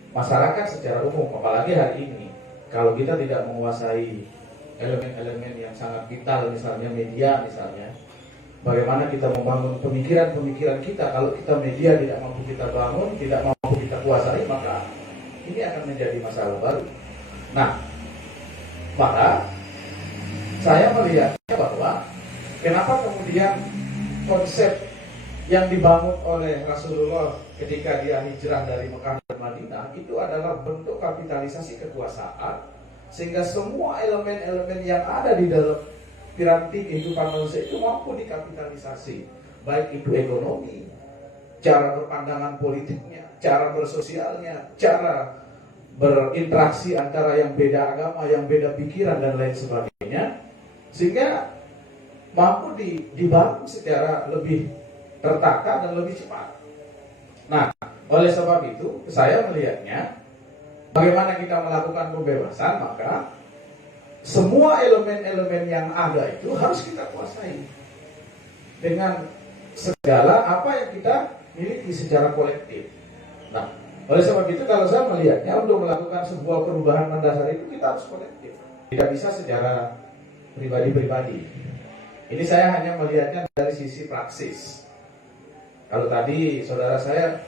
masyarakat secara umum, apalagi hari ini kalau kita tidak menguasai elemen-elemen yang sangat vital, misalnya media misalnya, bagaimana kita membangun pemikiran-pemikiran kita kalau kita media tidak mampu kita bangun, tidak mampu kita kuasai, maka ini akan menjadi masalah baru. Nah, maka saya melihatnya bahwa kenapa kemudian konsep yang dibangun oleh Rasulullah ketika dia hijrah dari Mekah dan Madinah itu adalah bentuk kapitalisasi kekuasaan, sehingga semua elemen-elemen yang ada di dalam piranti kehidupan manusia itu mampu dikapitalisasi, baik itu ekonomi, cara berpandangan politiknya, cara bersosialnya, cara berinteraksi antara yang beda agama, yang beda pikiran dan lain sebagainya, sehingga mampu dibangun secara lebih tertata dan lebih cepat. Nah, oleh sebab itu saya melihatnya bagaimana kita melakukan pembebasan, maka semua elemen-elemen yang ada itu harus kita kuasai dengan segala apa yang kita miliki secara kolektif. Nah, oleh sebab itu kalau saya melihatnya untuk melakukan sebuah perubahan mendasar itu kita harus kolektif, tidak bisa secara pribadi-pribadi. Ini saya hanya melihatnya dari sisi praksis. Kalau tadi saudara saya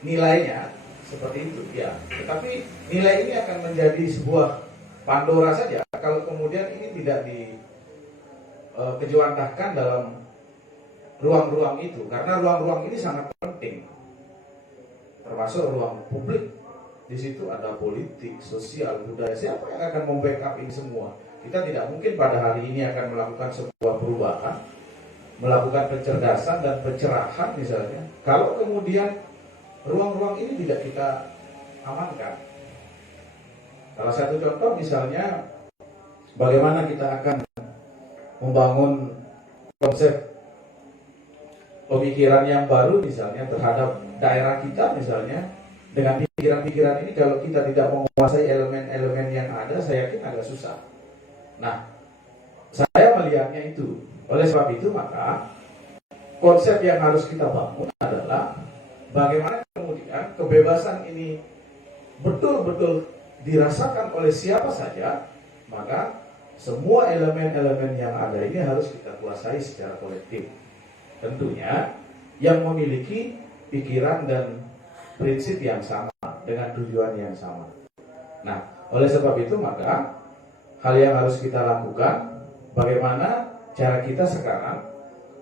nilainya seperti itu, ya. Tetapi nilai ini akan menjadi sebuah Pandora saja kalau kemudian ini tidak dikejawantahkan dalam ruang-ruang itu, karena ruang-ruang ini sangat penting, termasuk ruang publik. Di situ ada politik, sosial, budaya. Siapa yang akan membackup ini semua? Kita tidak mungkin pada hari ini akan melakukan sebuah perubahan, melakukan pencerdasan dan pencerahan misalnya, kalau kemudian ruang-ruang ini tidak kita amankan. Salah satu contoh misalnya bagaimana kita akan membangun konsep pemikiran yang baru misalnya terhadap daerah kita misalnya, dengan pikiran-pikiran ini kalau kita tidak menguasai elemen-elemen yang ada, saya yakin agak susah. Nah, Saya melihatnya itu. Oleh sebab itu maka konsep yang harus kita bangun adalah bagaimana kemudian kebebasan ini betul-betul dirasakan oleh siapa saja, maka semua elemen-elemen yang ada ini harus kita kuasai secara kolektif. Tentunya yang memiliki pikiran dan prinsip yang sama dengan tujuan yang sama. Nah, oleh sebab itu maka hal yang harus kita lakukan, bagaimana cara kita sekarang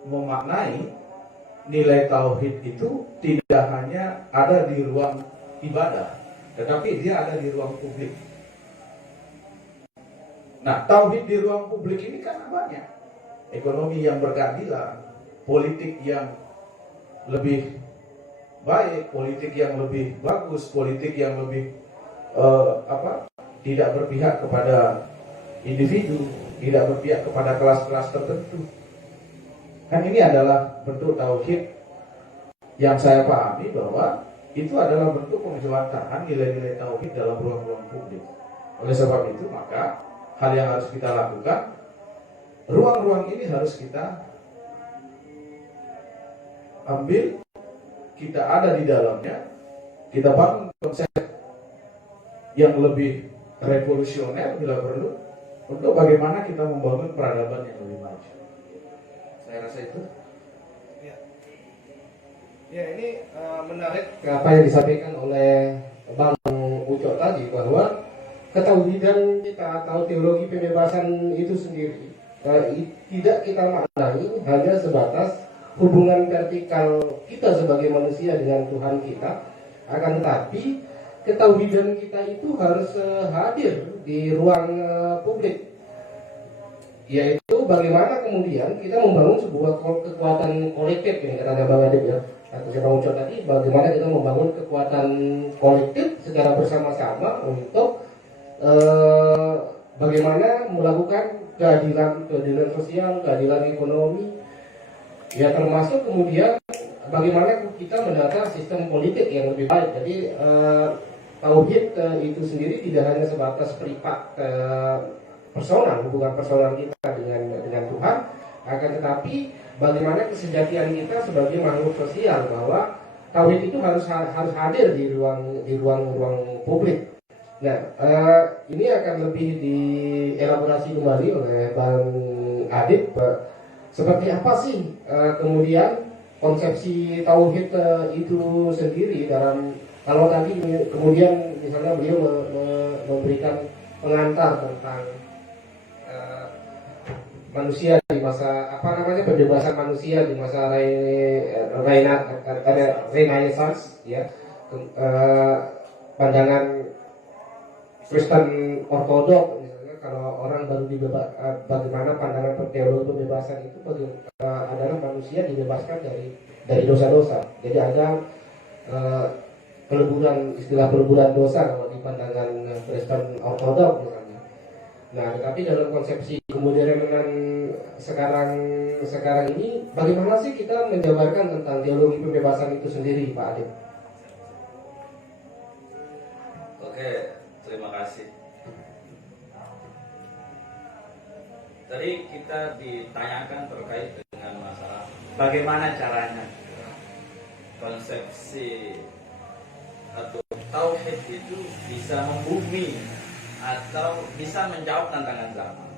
memaknai nilai tauhid itu tidak hanya ada di ruang ibadah, tetapi dia ada di ruang publik. Nah, tauhid di ruang publik ini kan banyak. Ekonomi yang berkeadilan, politik yang lebih baik, politik yang lebih bagus, politik yang lebih tidak berpihak kepada individu, tidak berpihak kepada kelas-kelas tertentu. Kan ini adalah bentuk tauhid yang saya pahami bahwa itu adalah bentuk penjelajahan nilai-nilai tauhid dalam ruang-ruang publik. Oleh sebab itu maka hal yang harus kita lakukan, ruang-ruang ini harus kita ambil, kita ada di dalamnya, kita bangun konsep yang lebih revolusioner bila perlu, untuk bagaimana kita membangun peradaban yang lebih maju. Saya rasa itu. Ya, ini menarik apa yang disampaikan oleh Bang Ucok tadi, bahwa ketauhidan kita atau teologi pembebasan itu sendiri tidak kita maknai hanya sebatas hubungan vertikal kita sebagai manusia dengan Tuhan kita, akan tetapi ketauhidan kita itu harus hadir di ruang publik, yaitu bagaimana kemudian kita membangun sebuah kekuatan kolektif. Ini kata Bang Adib ya, atau saya Bang Ucok tadi, bagaimana kita membangun kekuatan kolektif secara bersama-sama untuk bagaimana melakukan keadilan sosial, keadilan ekonomi, ya termasuk kemudian bagaimana kita menata sistem politik yang lebih baik. Jadi tauhid itu sendiri tidak hanya sebatas privat personal, hubungan personal kita dengan Tuhan, akan tetapi bagaimana kesejatian kita sebagai makhluk sosial, bahwa tauhid itu harus hadir di ruang publik. Nah, ini akan lebih dielaborasi kembali oleh Bang Adib. Seperti apa sih kemudian konsepsi tauhid itu sendiri dalam, kalau tadi kemudian misalnya beliau memberikan pengantar tentang manusia di masa pembebasan manusia di masa Renaissance, ya, pandangan Kristen Ortodok misalnya, kalau orang baru bagaimana pandangan teologi pembebasan itu adalah manusia dibebaskan dari dosa-dosa. Jadi ada istilah peleburan dosa kalau di pandangan Kristen Ortodok misalnya. Nah, tetapi dalam konsepsi kemodernan sekarang ini, bagaimana sih kita menjabarkan tentang teologi pembebasan itu sendiri, Pak Adib? Oke, terima kasih. Tadi kita ditanyakan terkait dengan masalah bagaimana caranya konsepsi atau tauhid itu bisa membumi atau bisa menjawab tantangan zaman.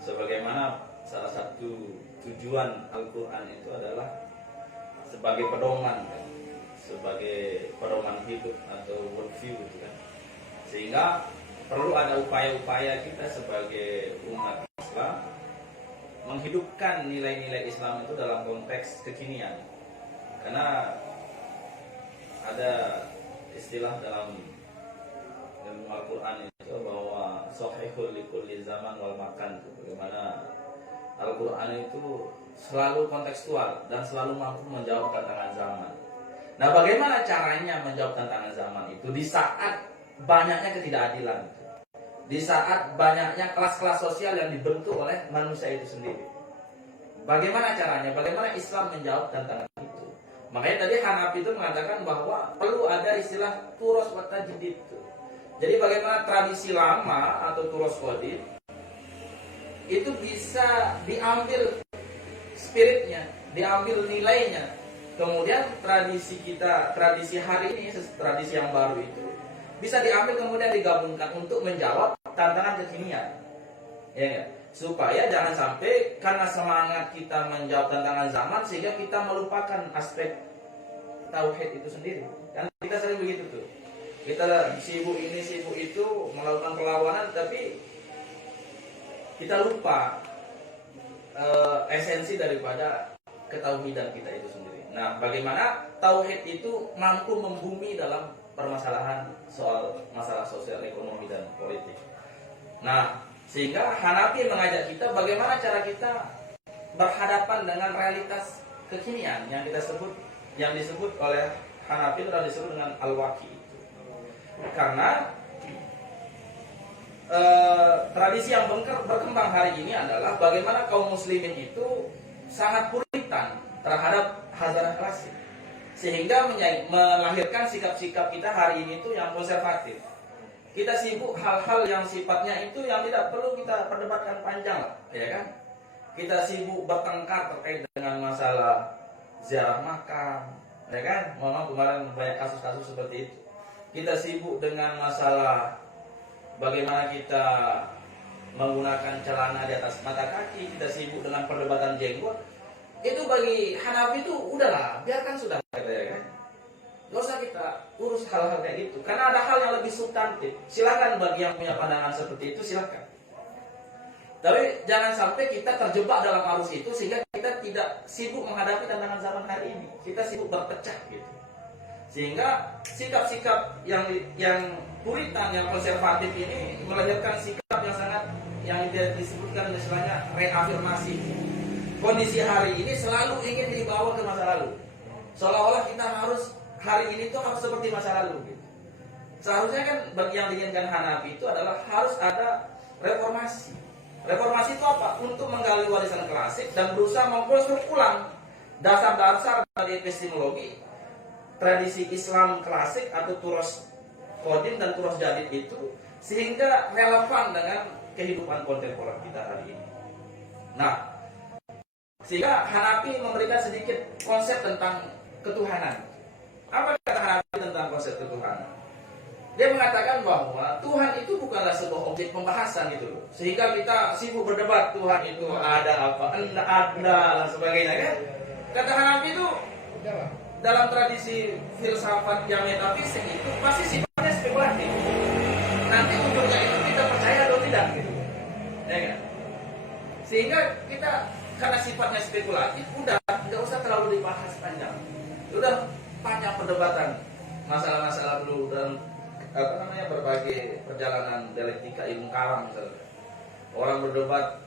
Sebagaimana salah satu tujuan Al-Quran itu adalah sebagai pedoman, kan? Sebagai pedoman hidup atau worldview, gitu kan? Sehingga perlu ada upaya-upaya kita sebagai umat Islam menghidupkan nilai-nilai Islam itu dalam konteks kekinian. Karena ada istilah dalam ilmu Al-Quran itu bahwa sahihul likulli zaman wal makan, bagaimana Al-Quran itu selalu kontekstual dan selalu mampu menjawab tantangan zaman. Nah, bagaimana caranya menjawab tantangan zaman itu di saat banyaknya ketidakadilan, di saat banyaknya kelas-kelas sosial yang dibentuk oleh manusia itu sendiri? Bagaimana caranya? Bagaimana Islam menjawab tantangan itu? Makanya tadi Hanafi itu mengatakan bahwa perlu ada istilah turos wa tajdid. Jadi bagaimana tradisi lama atau turos qadim itu bisa diambil spiritnya, diambil nilainya. Kemudian tradisi kita, tradisi hari ini, tradisi yang baru itu bisa diambil kemudian digabungkan untuk menjawab tantangan kekinian. Ya nggak? Supaya jangan sampai karena semangat kita menjawab tantangan zaman sehingga kita melupakan aspek tauhid itu sendiri. Kan kita sering begitu tuh. Kita sibuk ini sibuk itu melakukan perlawanan, tapi kita lupa esensi daripada ketauhidan kita itu sendiri. Nah, bagaimana tauhid itu mampu membumi dalam permasalahan soal masalah sosial, ekonomi dan politik. Nah, sehingga Hanafi mengajak kita bagaimana cara kita berhadapan dengan realitas kekinian yang disebut oleh Hanafi itu disebut dengan al-waqi itu. Karena tradisi yang berkembang hari ini adalah bagaimana kaum muslimin itu sangat puritan terhadap hajarah klasik, sehingga melahirkan sikap-sikap kita hari ini itu yang konservatif. Kita sibuk hal-hal yang sifatnya itu yang tidak perlu kita perdebatkan panjang lah, ya kan? Kita sibuk bertengkar terkait dengan masalah ziarah makam, ya kan? Memang kemarin banyak kasus-kasus seperti itu. Kita sibuk dengan masalah bagaimana kita menggunakan celana di atas mata kaki, kita sibuk dengan perdebatan jenggot. Itu bagi Hanafi itu udahlah, biarkan sudah, ya kan? Gak usah kita urus hal-hal kayak gitu, karena ada hal yang lebih substantif. Silakan bagi yang punya pandangan seperti itu, silakan. Tapi jangan sampai kita terjebak dalam arus itu sehingga kita tidak sibuk menghadapi tantangan zaman hari ini. Kita sibuk berpecah gitu. Sehingga sikap-sikap yang puritan, yang konservatif ini melahirkan sikap yang sangat yang disebutkan istilahnya reafirmasi. Kondisi hari ini selalu ingin dibawa ke masa lalu. Seolah-olah kita harus hari ini tuh harus seperti masa lalu gitu. Seharusnya kan bagi yang diinginkan Hanafi itu adalah harus ada reformasi. Reformasi itu apa? Untuk menggali warisan klasik dan berusaha mengkonstruk ulang dasar-dasar dari epistemologi tradisi Islam klasik atau turos kodim dan turos jadid itu sehingga relevan dengan kehidupan kontemporer kita hari ini. Nah, sehingga Hanafi memberikan sedikit konsep tentang ketuhanan. Apa kata Hanafi tentang konsep ketuhanan? Dia mengatakan bahwa Tuhan itu bukanlah sebuah objek pembahasan gitu loh. Sehingga kita sibuk berdebat Tuhan itu ada apa, enggak ada dan sebagainya kan. Kata Hanafi itu dalam tradisi filsafat yang metafisik itu pasti sifatnya spekulatif. Nanti ujungnya itu kita percaya atau tidak gitu. Ya kan? Sehingga kita karena sifatnya spekulatif udah nggak usah terlalu dibahas panjang. Udah panjang perdebatan masalah-masalah dulu dan berbagai perjalanan dialektika ilmu kalam misalnya. Orang berdebat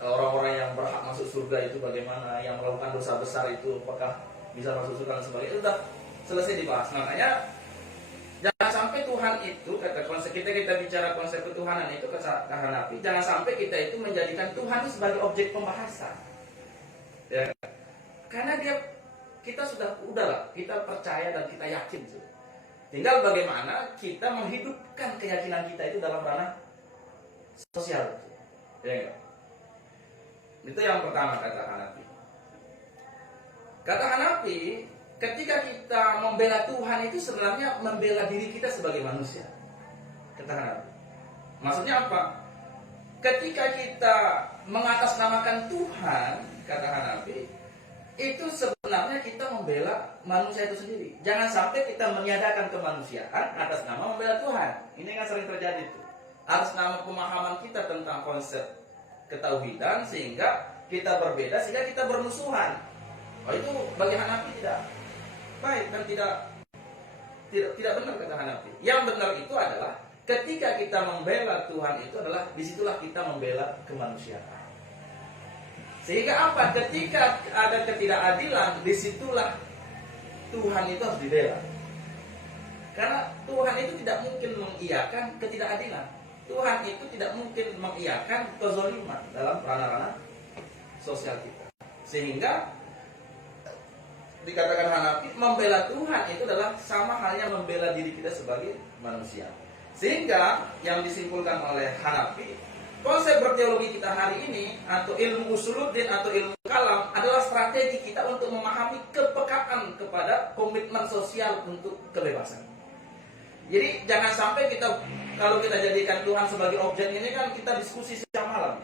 orang-orang yang berhak masuk surga itu bagaimana, yang melakukan dosa besar itu apakah bisa masuk surga dan sebagainya. Itu udah selesai dibahas. Makanya jangan sampai Tuhan itu kata konsep kita bicara konsep ketuhanan itu kata Hanafi, jangan sampai kita itu menjadikan Tuhan itu sebagai objek pembahasan. Ya. Karena kita udahlah, kita percaya dan kita yakin tuh. Tinggal bagaimana kita menghidupkan keyakinan kita itu dalam ranah sosial. Ya. Itu yang pertama kata Hanafi. Kata Hanafi, ketika kita membela Tuhan itu sebenarnya membela diri kita sebagai manusia. Kata Hanafi. Maksudnya apa? Ketika kita mengatasnamakan Tuhan, kata Hanafi, itu sebenarnya kita membela manusia itu sendiri. Jangan sampai kita meniadakan kemanusiaan atas nama membela Tuhan. Ini kan sering terjadi tuh. Atas nama pemahaman kita tentang konsep ketauhidan sehingga kita berbeda, sehingga kita bermusuhan. Oh, itu bagi Hanafi tidak baik dan tidak benar kata Hanafi. Yang benar itu adalah ketika kita membela Tuhan itu adalah disitulah kita membela kemanusiaan. Sehingga apa? Ketika ada ketidakadilan, disitulah Tuhan itu harus dibela. Karena Tuhan itu tidak mungkin mengiyakan ketidakadilan. Tuhan itu tidak mungkin mengiyakan kezaliman dalam ranah-ranah sosial kita. Sehingga dikatakan Hanafi, membela Tuhan itu adalah sama halnya membela diri kita sebagai manusia. Sehingga yang disimpulkan oleh Hanafi, konsep berteologi kita hari ini atau ilmu usuluddin atau ilmu kalam adalah strategi kita untuk memahami kepekaan kepada komitmen sosial untuk kebebasan. Jadi jangan sampai kita, kalau kita jadikan Tuhan sebagai objek ini kan kita diskusi siang malam,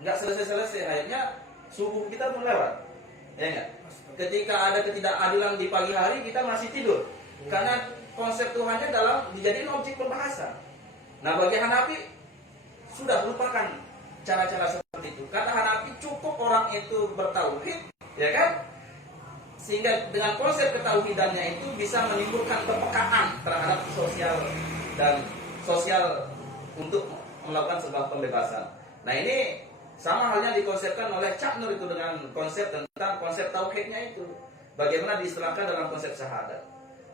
nggak selesai-selesai, akhirnya subuh kita pun lewat, ya nggak? Ketika ada ketidakadilan di pagi hari kita masih tidur, karena konsep Tuhannya dalam dijadikan objek pembahasan. Nah bagi Hanafi sudah lupakan cara-cara seperti itu. Kata Hanafi cukup orang itu bertauhid, ya kan? Sehingga dengan konsep ketauhidannya itu bisa menimbulkan kepekaan terhadap sosial untuk melakukan sebuah pembebasan. Nah ini sama halnya dikonsepkan oleh Cak Nur itu dengan konsep tentang konsep tauhidnya itu. Bagaimana diistilahkan dalam konsep syahadat.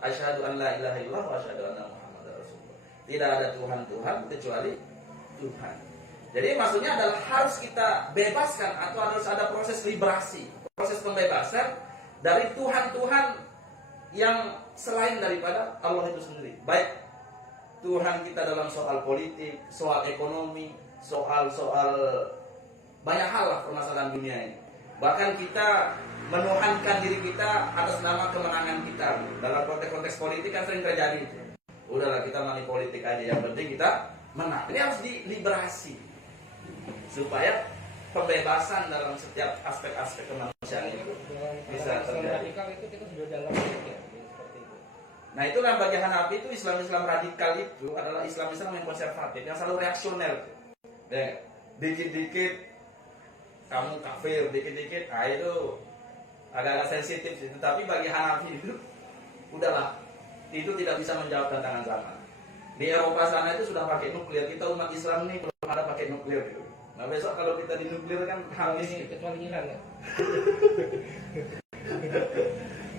Asyhadu an la ilaha illallah wa asyhadu anna Muhammadar Rasulullah. Tidak ada Tuhan kecuali Tuhan. Jadi maksudnya adalah harus kita bebaskan atau harus ada proses liberasi, proses pembebasan dari Tuhan-Tuhan yang selain daripada Allah itu sendiri. Baik Tuhan kita dalam soal politik, soal ekonomi, soal banyak hal lah permasalahan dunia ini. Bahkan kita menuhankan diri kita atas nama kemenangan kita. Dalam konteks politik kan sering terjadi itu. Udahlah kita money politik aja, yang penting kita menang. Ini harus diliberasi supaya pembebasan dalam setiap aspek-aspek kemanusiaan itu bisa terjadi. Radikal itu kita sudah dalam ya, seperti itu. Nah itulah bagi Hanafi itu Islam radikal itu adalah Islam yang konservatif, yang selalu reaksioner. Dikit-dikit kamu kafir, dikit-dikit, itu agak-agak sensitif itu. Tapi bagi Hanafi itu udahlah, itu tidak bisa menjawab tantangan zaman. Di Eropa sana itu sudah pakai nuklir, kita umat Islam ini belum ada pakai nuklir gitu. Nah besok kalau kita di nuklir kan habis, kecuali Iran ya.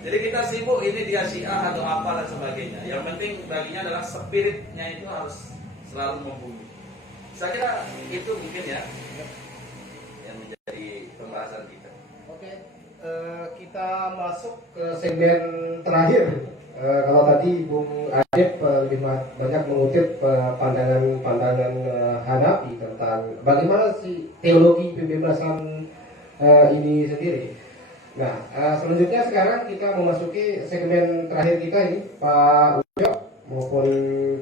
Jadi kita sibuk ini dia Syiah atau apa dan sebagainya. Yang penting baginya adalah spiritnya itu harus selalu membunuh. Saya kira itu mungkin ya yang menjadi pembahasan kita. Oke, kita masuk ke segmen terakhir. Kalau tadi Bung Adib lebih banyak mengutip pandangan Hanafi tentang bagaimana sih teologi pembebasan ini sendiri. Nah, selanjutnya sekarang kita memasuki segmen terakhir kita ini, Pak Ujo maupun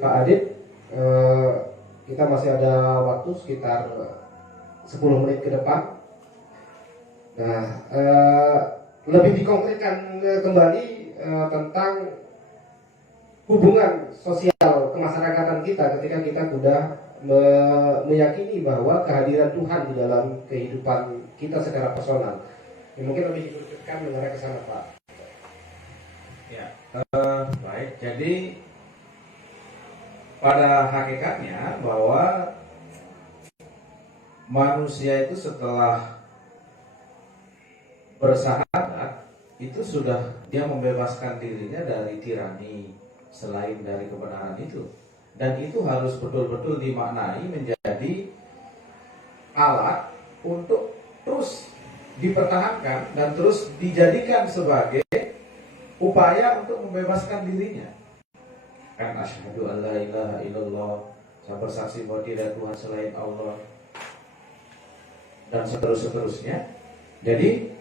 Pak Adib. Kita masih ada waktu sekitar 10 menit ke depan. Nah, lebih dikonkretkan kembali tentang hubungan sosial kemasyarakatan kita ketika kita sudah meyakini bahwa kehadiran Tuhan di dalam kehidupan kita secara personal. Ya, mungkin lebih dikerucutkan mengarah ke sana, Pak. Ya, baik. Jadi pada hakikatnya bahwa manusia itu setelah bersahadat itu sudah dia membebaskan dirinya dari tirani selain dari kebenaran itu, dan itu harus betul-betul dimaknai menjadi alat untuk terus dipertahankan dan terus dijadikan sebagai upaya untuk membebaskan dirinya. Kan asyhadu an la ilaha illallah, saya bersaksi bahwa tidak Tuhan selain Allah, dan seterusnya. Jadi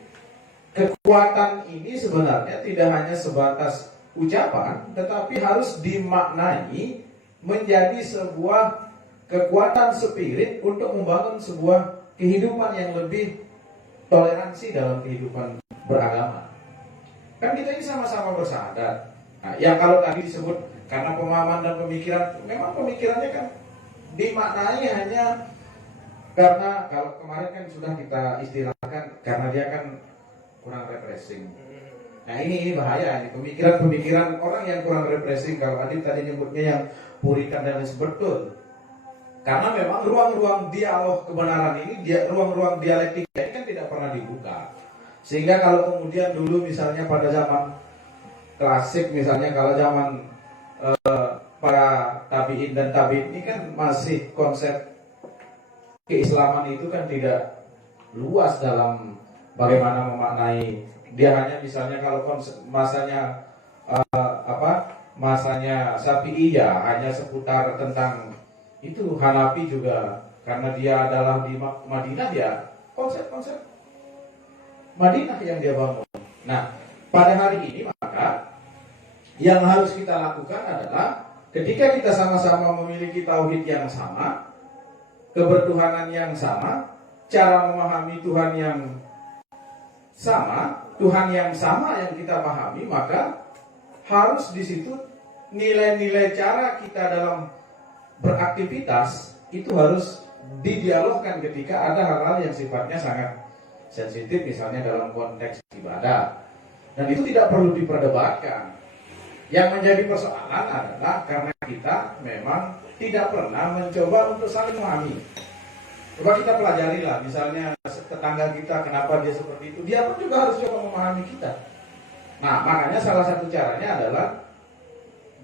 kekuatan ini sebenarnya tidak hanya sebatas ucapan, tetapi harus dimaknai menjadi sebuah kekuatan spirit untuk membangun sebuah kehidupan yang lebih toleransi dalam kehidupan beragama. Kan kita ini sama-sama bersahadat. Nah, yang kalau tadi disebut karena pemahaman dan pemikiran, memang pemikirannya kan dimaknai hanya karena kalau kemarin kan sudah kita istilahkan karena dia kan kurang refreshing. Nah ini bahaya, ini pemikiran orang yang kurang refreshing. Kalau Adib tadi nyebutnya yang puritan dan betul. Karena memang ruang-ruang dialog kebenaran ini, ruang-ruang dialektika ini kan tidak pernah dibuka. Sehingga kalau kemudian dulu misalnya pada zaman klasik, misalnya kalau zaman para tabi'in dan tabi'in ini kan masih konsep keislaman itu kan tidak luas dalam bagaimana memaknai. Dia hanya misalnya kalau masanya masanya Syafi'i ya hanya seputar tentang itu. Hanafi juga karena dia adalah di Madinah, ya konsep-konsep Madinah yang dia bangun. Nah, pada hari ini maka yang harus kita lakukan adalah ketika kita sama-sama memiliki tauhid yang sama, kebertuhanan yang sama, cara memahami Tuhan yang sama, Tuhan yang sama yang kita pahami, maka harus di situ nilai-nilai cara kita dalam beraktivitas itu harus didialogkan ketika ada hal-hal yang sifatnya sangat sensitif, misalnya dalam konteks ibadah. Dan itu tidak perlu diperdebatkan. Yang menjadi persoalan adalah karena kita memang tidak pernah mencoba untuk saling memahami. Coba kita pelajari lah, misalnya tetangga kita kenapa dia seperti itu, dia pun juga harus coba memahami kita. Nah, makanya salah satu caranya adalah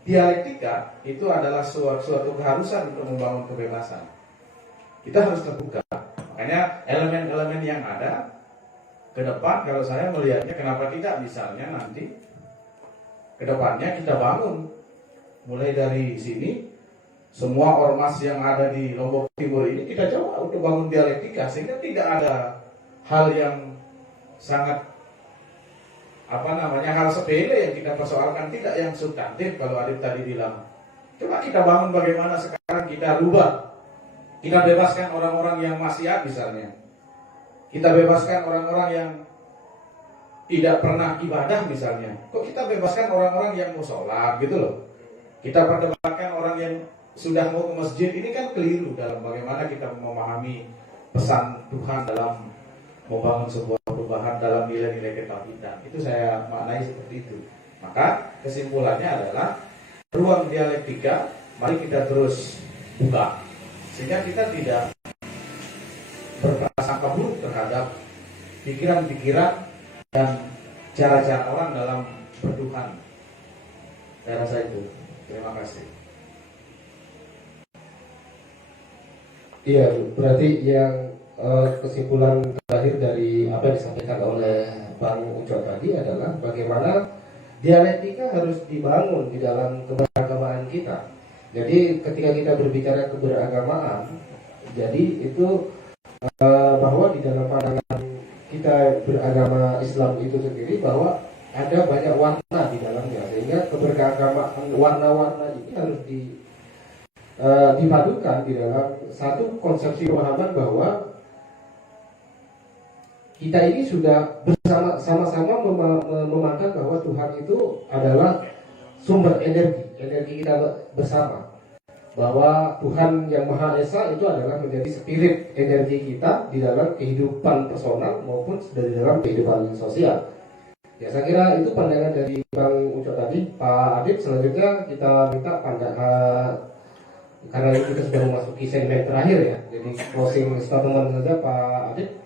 dialektika, itu adalah suatu keharusan untuk membangun kebebasan. Kita harus terbuka. Makanya elemen-elemen yang ada ke depan, kalau saya melihatnya, kenapa tidak misalnya nanti ke depannya kita bangun mulai dari sini, semua ormas yang ada di Lombok Timur ini kita coba untuk bangun dialektika, sehingga tidak ada hal yang sangat hal sepele yang kita persoalkan, tidak yang substantif. Kalau Adib tadi bilang, coba kita bangun bagaimana sekarang kita rubah, kita bebaskan orang-orang yang maksiat misalnya, kita bebaskan orang-orang yang tidak pernah ibadah misalnya. Kok kita bebaskan orang-orang yang mau sholat gitu loh. Kita perdebatkan orang yang sudah mau ke masjid, ini kan keliru dalam bagaimana kita memahami pesan Tuhan dalam membangun sebuah perubahan dalam nilai-nilai ketauhidan. Itu saya maknai seperti itu. Maka kesimpulannya adalah ruang dialektika mari kita terus buka, sehingga kita tidak berprasangka buruk terhadap pikiran-pikiran dan cara-cara orang dalam bertuhan. Saya rasa itu. Terima kasih. Iya, berarti yang kesimpulan terakhir dari apa yang disampaikan oleh Bang Uco tadi adalah bagaimana dialektika harus dibangun di dalam keberagamaan kita. Jadi ketika kita berbicara keberagamaan, jadi itu bahwa di dalam pandangan kita beragama Islam itu sendiri bahwa ada banyak warna di dalamnya, sehingga keberagamaan warna-warna ini harus dipadukan di dalam satu konsepsi pemahaman bahwa kita ini sudah sama-sama memandang bahwa Tuhan itu adalah sumber energi kita bersama. Bahwa Tuhan yang Maha Esa itu adalah menjadi spirit energi kita di dalam kehidupan personal maupun di dalam kehidupan sosial. Ya, saya kira itu pandangan dari Bang Uco tadi. Pak Adib, selanjutnya kita minta pandangan, karena kita sudah memasuki segmen terakhir ya. Jadi closing statement saja Pak Adib.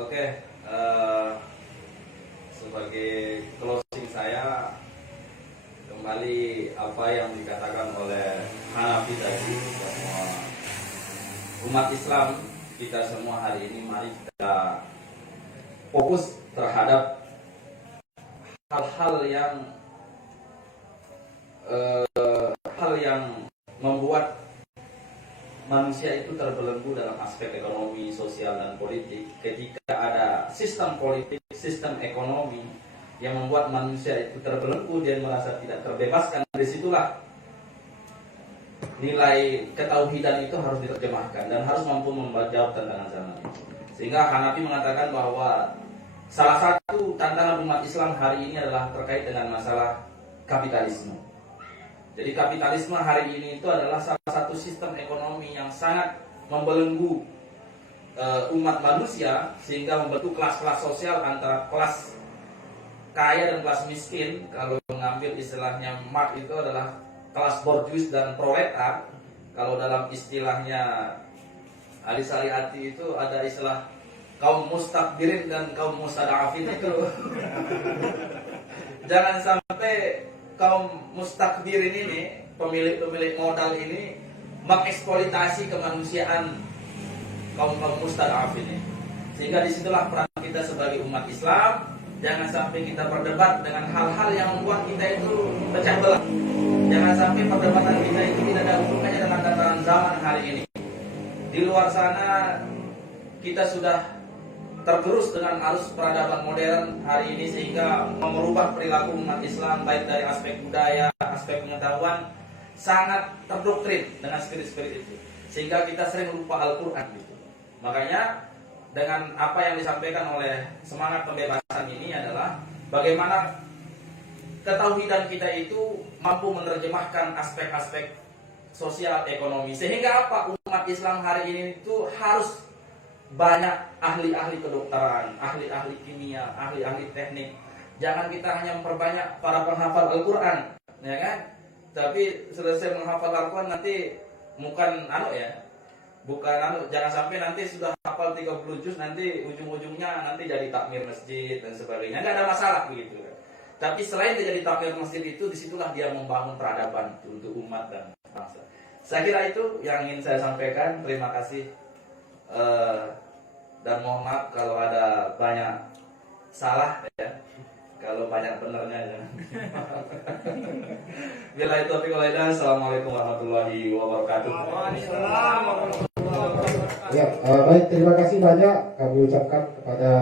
Oke, sebagai closing saya, kembali apa yang dikatakan oleh Hanafi tadi, bahwa umat Islam kita semua hari ini mari kita fokus terhadap hal-hal yang membuat manusia itu terbelenggu dalam aspek ekonomi, sosial, dan politik. Ketika ada sistem politik, sistem ekonomi yang membuat manusia itu terbelenggu dan merasa tidak terbebaskan, disitulah nilai ketauhidan itu harus diterjemahkan dan harus mampu menjawab tantangan zaman itu. Sehingga Hanafi mengatakan bahwa salah satu tantangan umat Islam hari ini adalah terkait dengan masalah kapitalisme. Jadi kapitalisme hari ini itu adalah salah satu sistem ekonomi yang sangat membelenggu umat manusia, sehingga membentuk kelas-kelas sosial antara kelas kaya dan kelas miskin. Kalau mengambil istilahnya Marx itu adalah kelas borjuis dan proletar. Kalau dalam istilahnya Ali Sariati itu ada istilah kaum mustakbirin dan kaum mustadafin itu. Jangan sampai kaum mustakbirin ini, pemilik modal ini, mengeksploitasi kemanusiaan kaum mustadaf ini. Sehingga disitulah peran kita sebagai umat Islam. Jangan sampai kita berdebat dengan hal-hal yang membuat kita itu pecah belah. Jangan sampai perdebatan kita itu tidak ada hubungannya dengan tatanan zaman hari ini. Di luar sana kita sudah tergerus dengan arus peradaban modern hari ini sehingga merubah perilaku umat Islam baik dari aspek budaya, aspek pengetahuan sangat terdoktrin dengan spirit-spirit itu. Sehingga kita sering lupa Al-Qur'an gitu. Makanya dengan apa yang disampaikan oleh semangat pembebasan ini adalah bagaimana ketauhidan kita itu mampu menerjemahkan aspek-aspek sosial ekonomi sehingga apa umat Islam hari ini itu harus banyak ahli-ahli kedokteran, ahli-ahli kimia, ahli-ahli teknik. Jangan kita hanya memperbanyak para penghafal Al-Qur'an, ya kan? Tapi selesai menghafal Al-Qur'an nanti bukan jangan sampai nanti sudah hafal 30 juz nanti ujung-ujungnya nanti jadi takmir masjid dan sebagainya. Enggak ada masalah begitu. Tapi selain dia jadi takmir masjid itu, disitulah dia membangun peradaban untuk umat dan bangsa. Saya kira itu yang ingin saya sampaikan. Terima kasih dan mohon maaf kalau ada banyak salah ya. Kalau banyak benernya jangan. Bila itu tapi kalau ada, assalamualaikum warahmatullahi wabarakatuh. Ya, baik, terima kasih banyak kami ucapkan kepada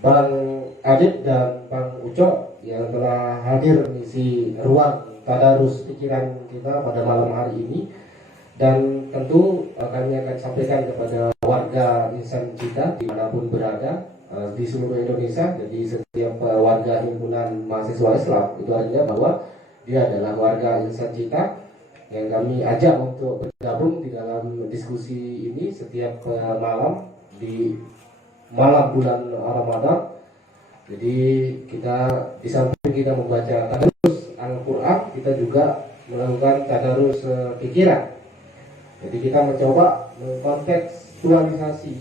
Bang Adit dan Bang Uco yang telah hadir mengisi ruang tadarus pikiran kita pada malam hari ini. Dan tentu kami akan sampaikan kepada warga insan kita dimanapun berada di seluruh Indonesia. Jadi setiap warga himpunan mahasiswa Islam itu artinya bahwa dia adalah warga insan kita yang kami ajak untuk bergabung di dalam diskusi ini setiap malam di malam bulan Ramadan. Jadi kita di samping kita membaca tadarus Al-Quran, kita juga melakukan tadarus pikiran. Jadi kita mencoba mengkontekstualisasi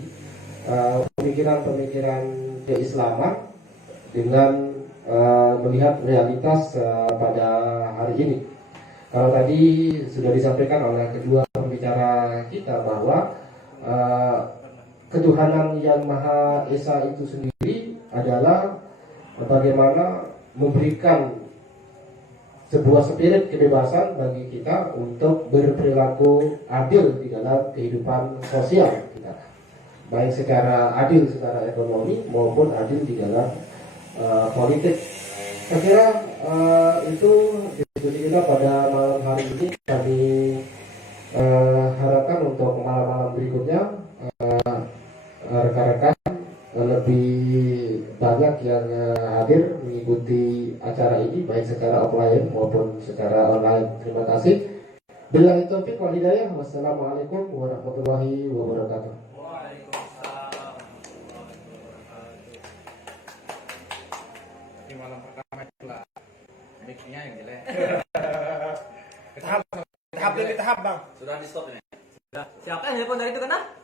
pemikiran-pemikiran keislaman dengan melihat realitas pada hari ini. Kalau tadi sudah disampaikan oleh kedua pembicara kita bahwa ketuhanan yang Maha Esa itu sendiri adalah bagaimana memberikan sebuah spirit kebebasan bagi kita untuk berperilaku adil di dalam kehidupan sosial kita, baik secara adil secara ekonomi maupun adil di dalam politik. Saya kira itu diskusi kita pada malam hari ini. Kami harapkan untuk malam-malam berikutnya rekan-rekan lebih banyak yang hadir mengikuti acara ini baik secara offline maupun secara online. Terima kasih. Billahi taufiq wal hidayah. Wassalamualaikum warahmatullahi wabarakatuh. Waalaikumsalam. Di malam pertama itulah mic-nya yang jelek. Tahap demi tahap, Bang. Sudah di stop ini. Siapa yang telepon dari itu kan?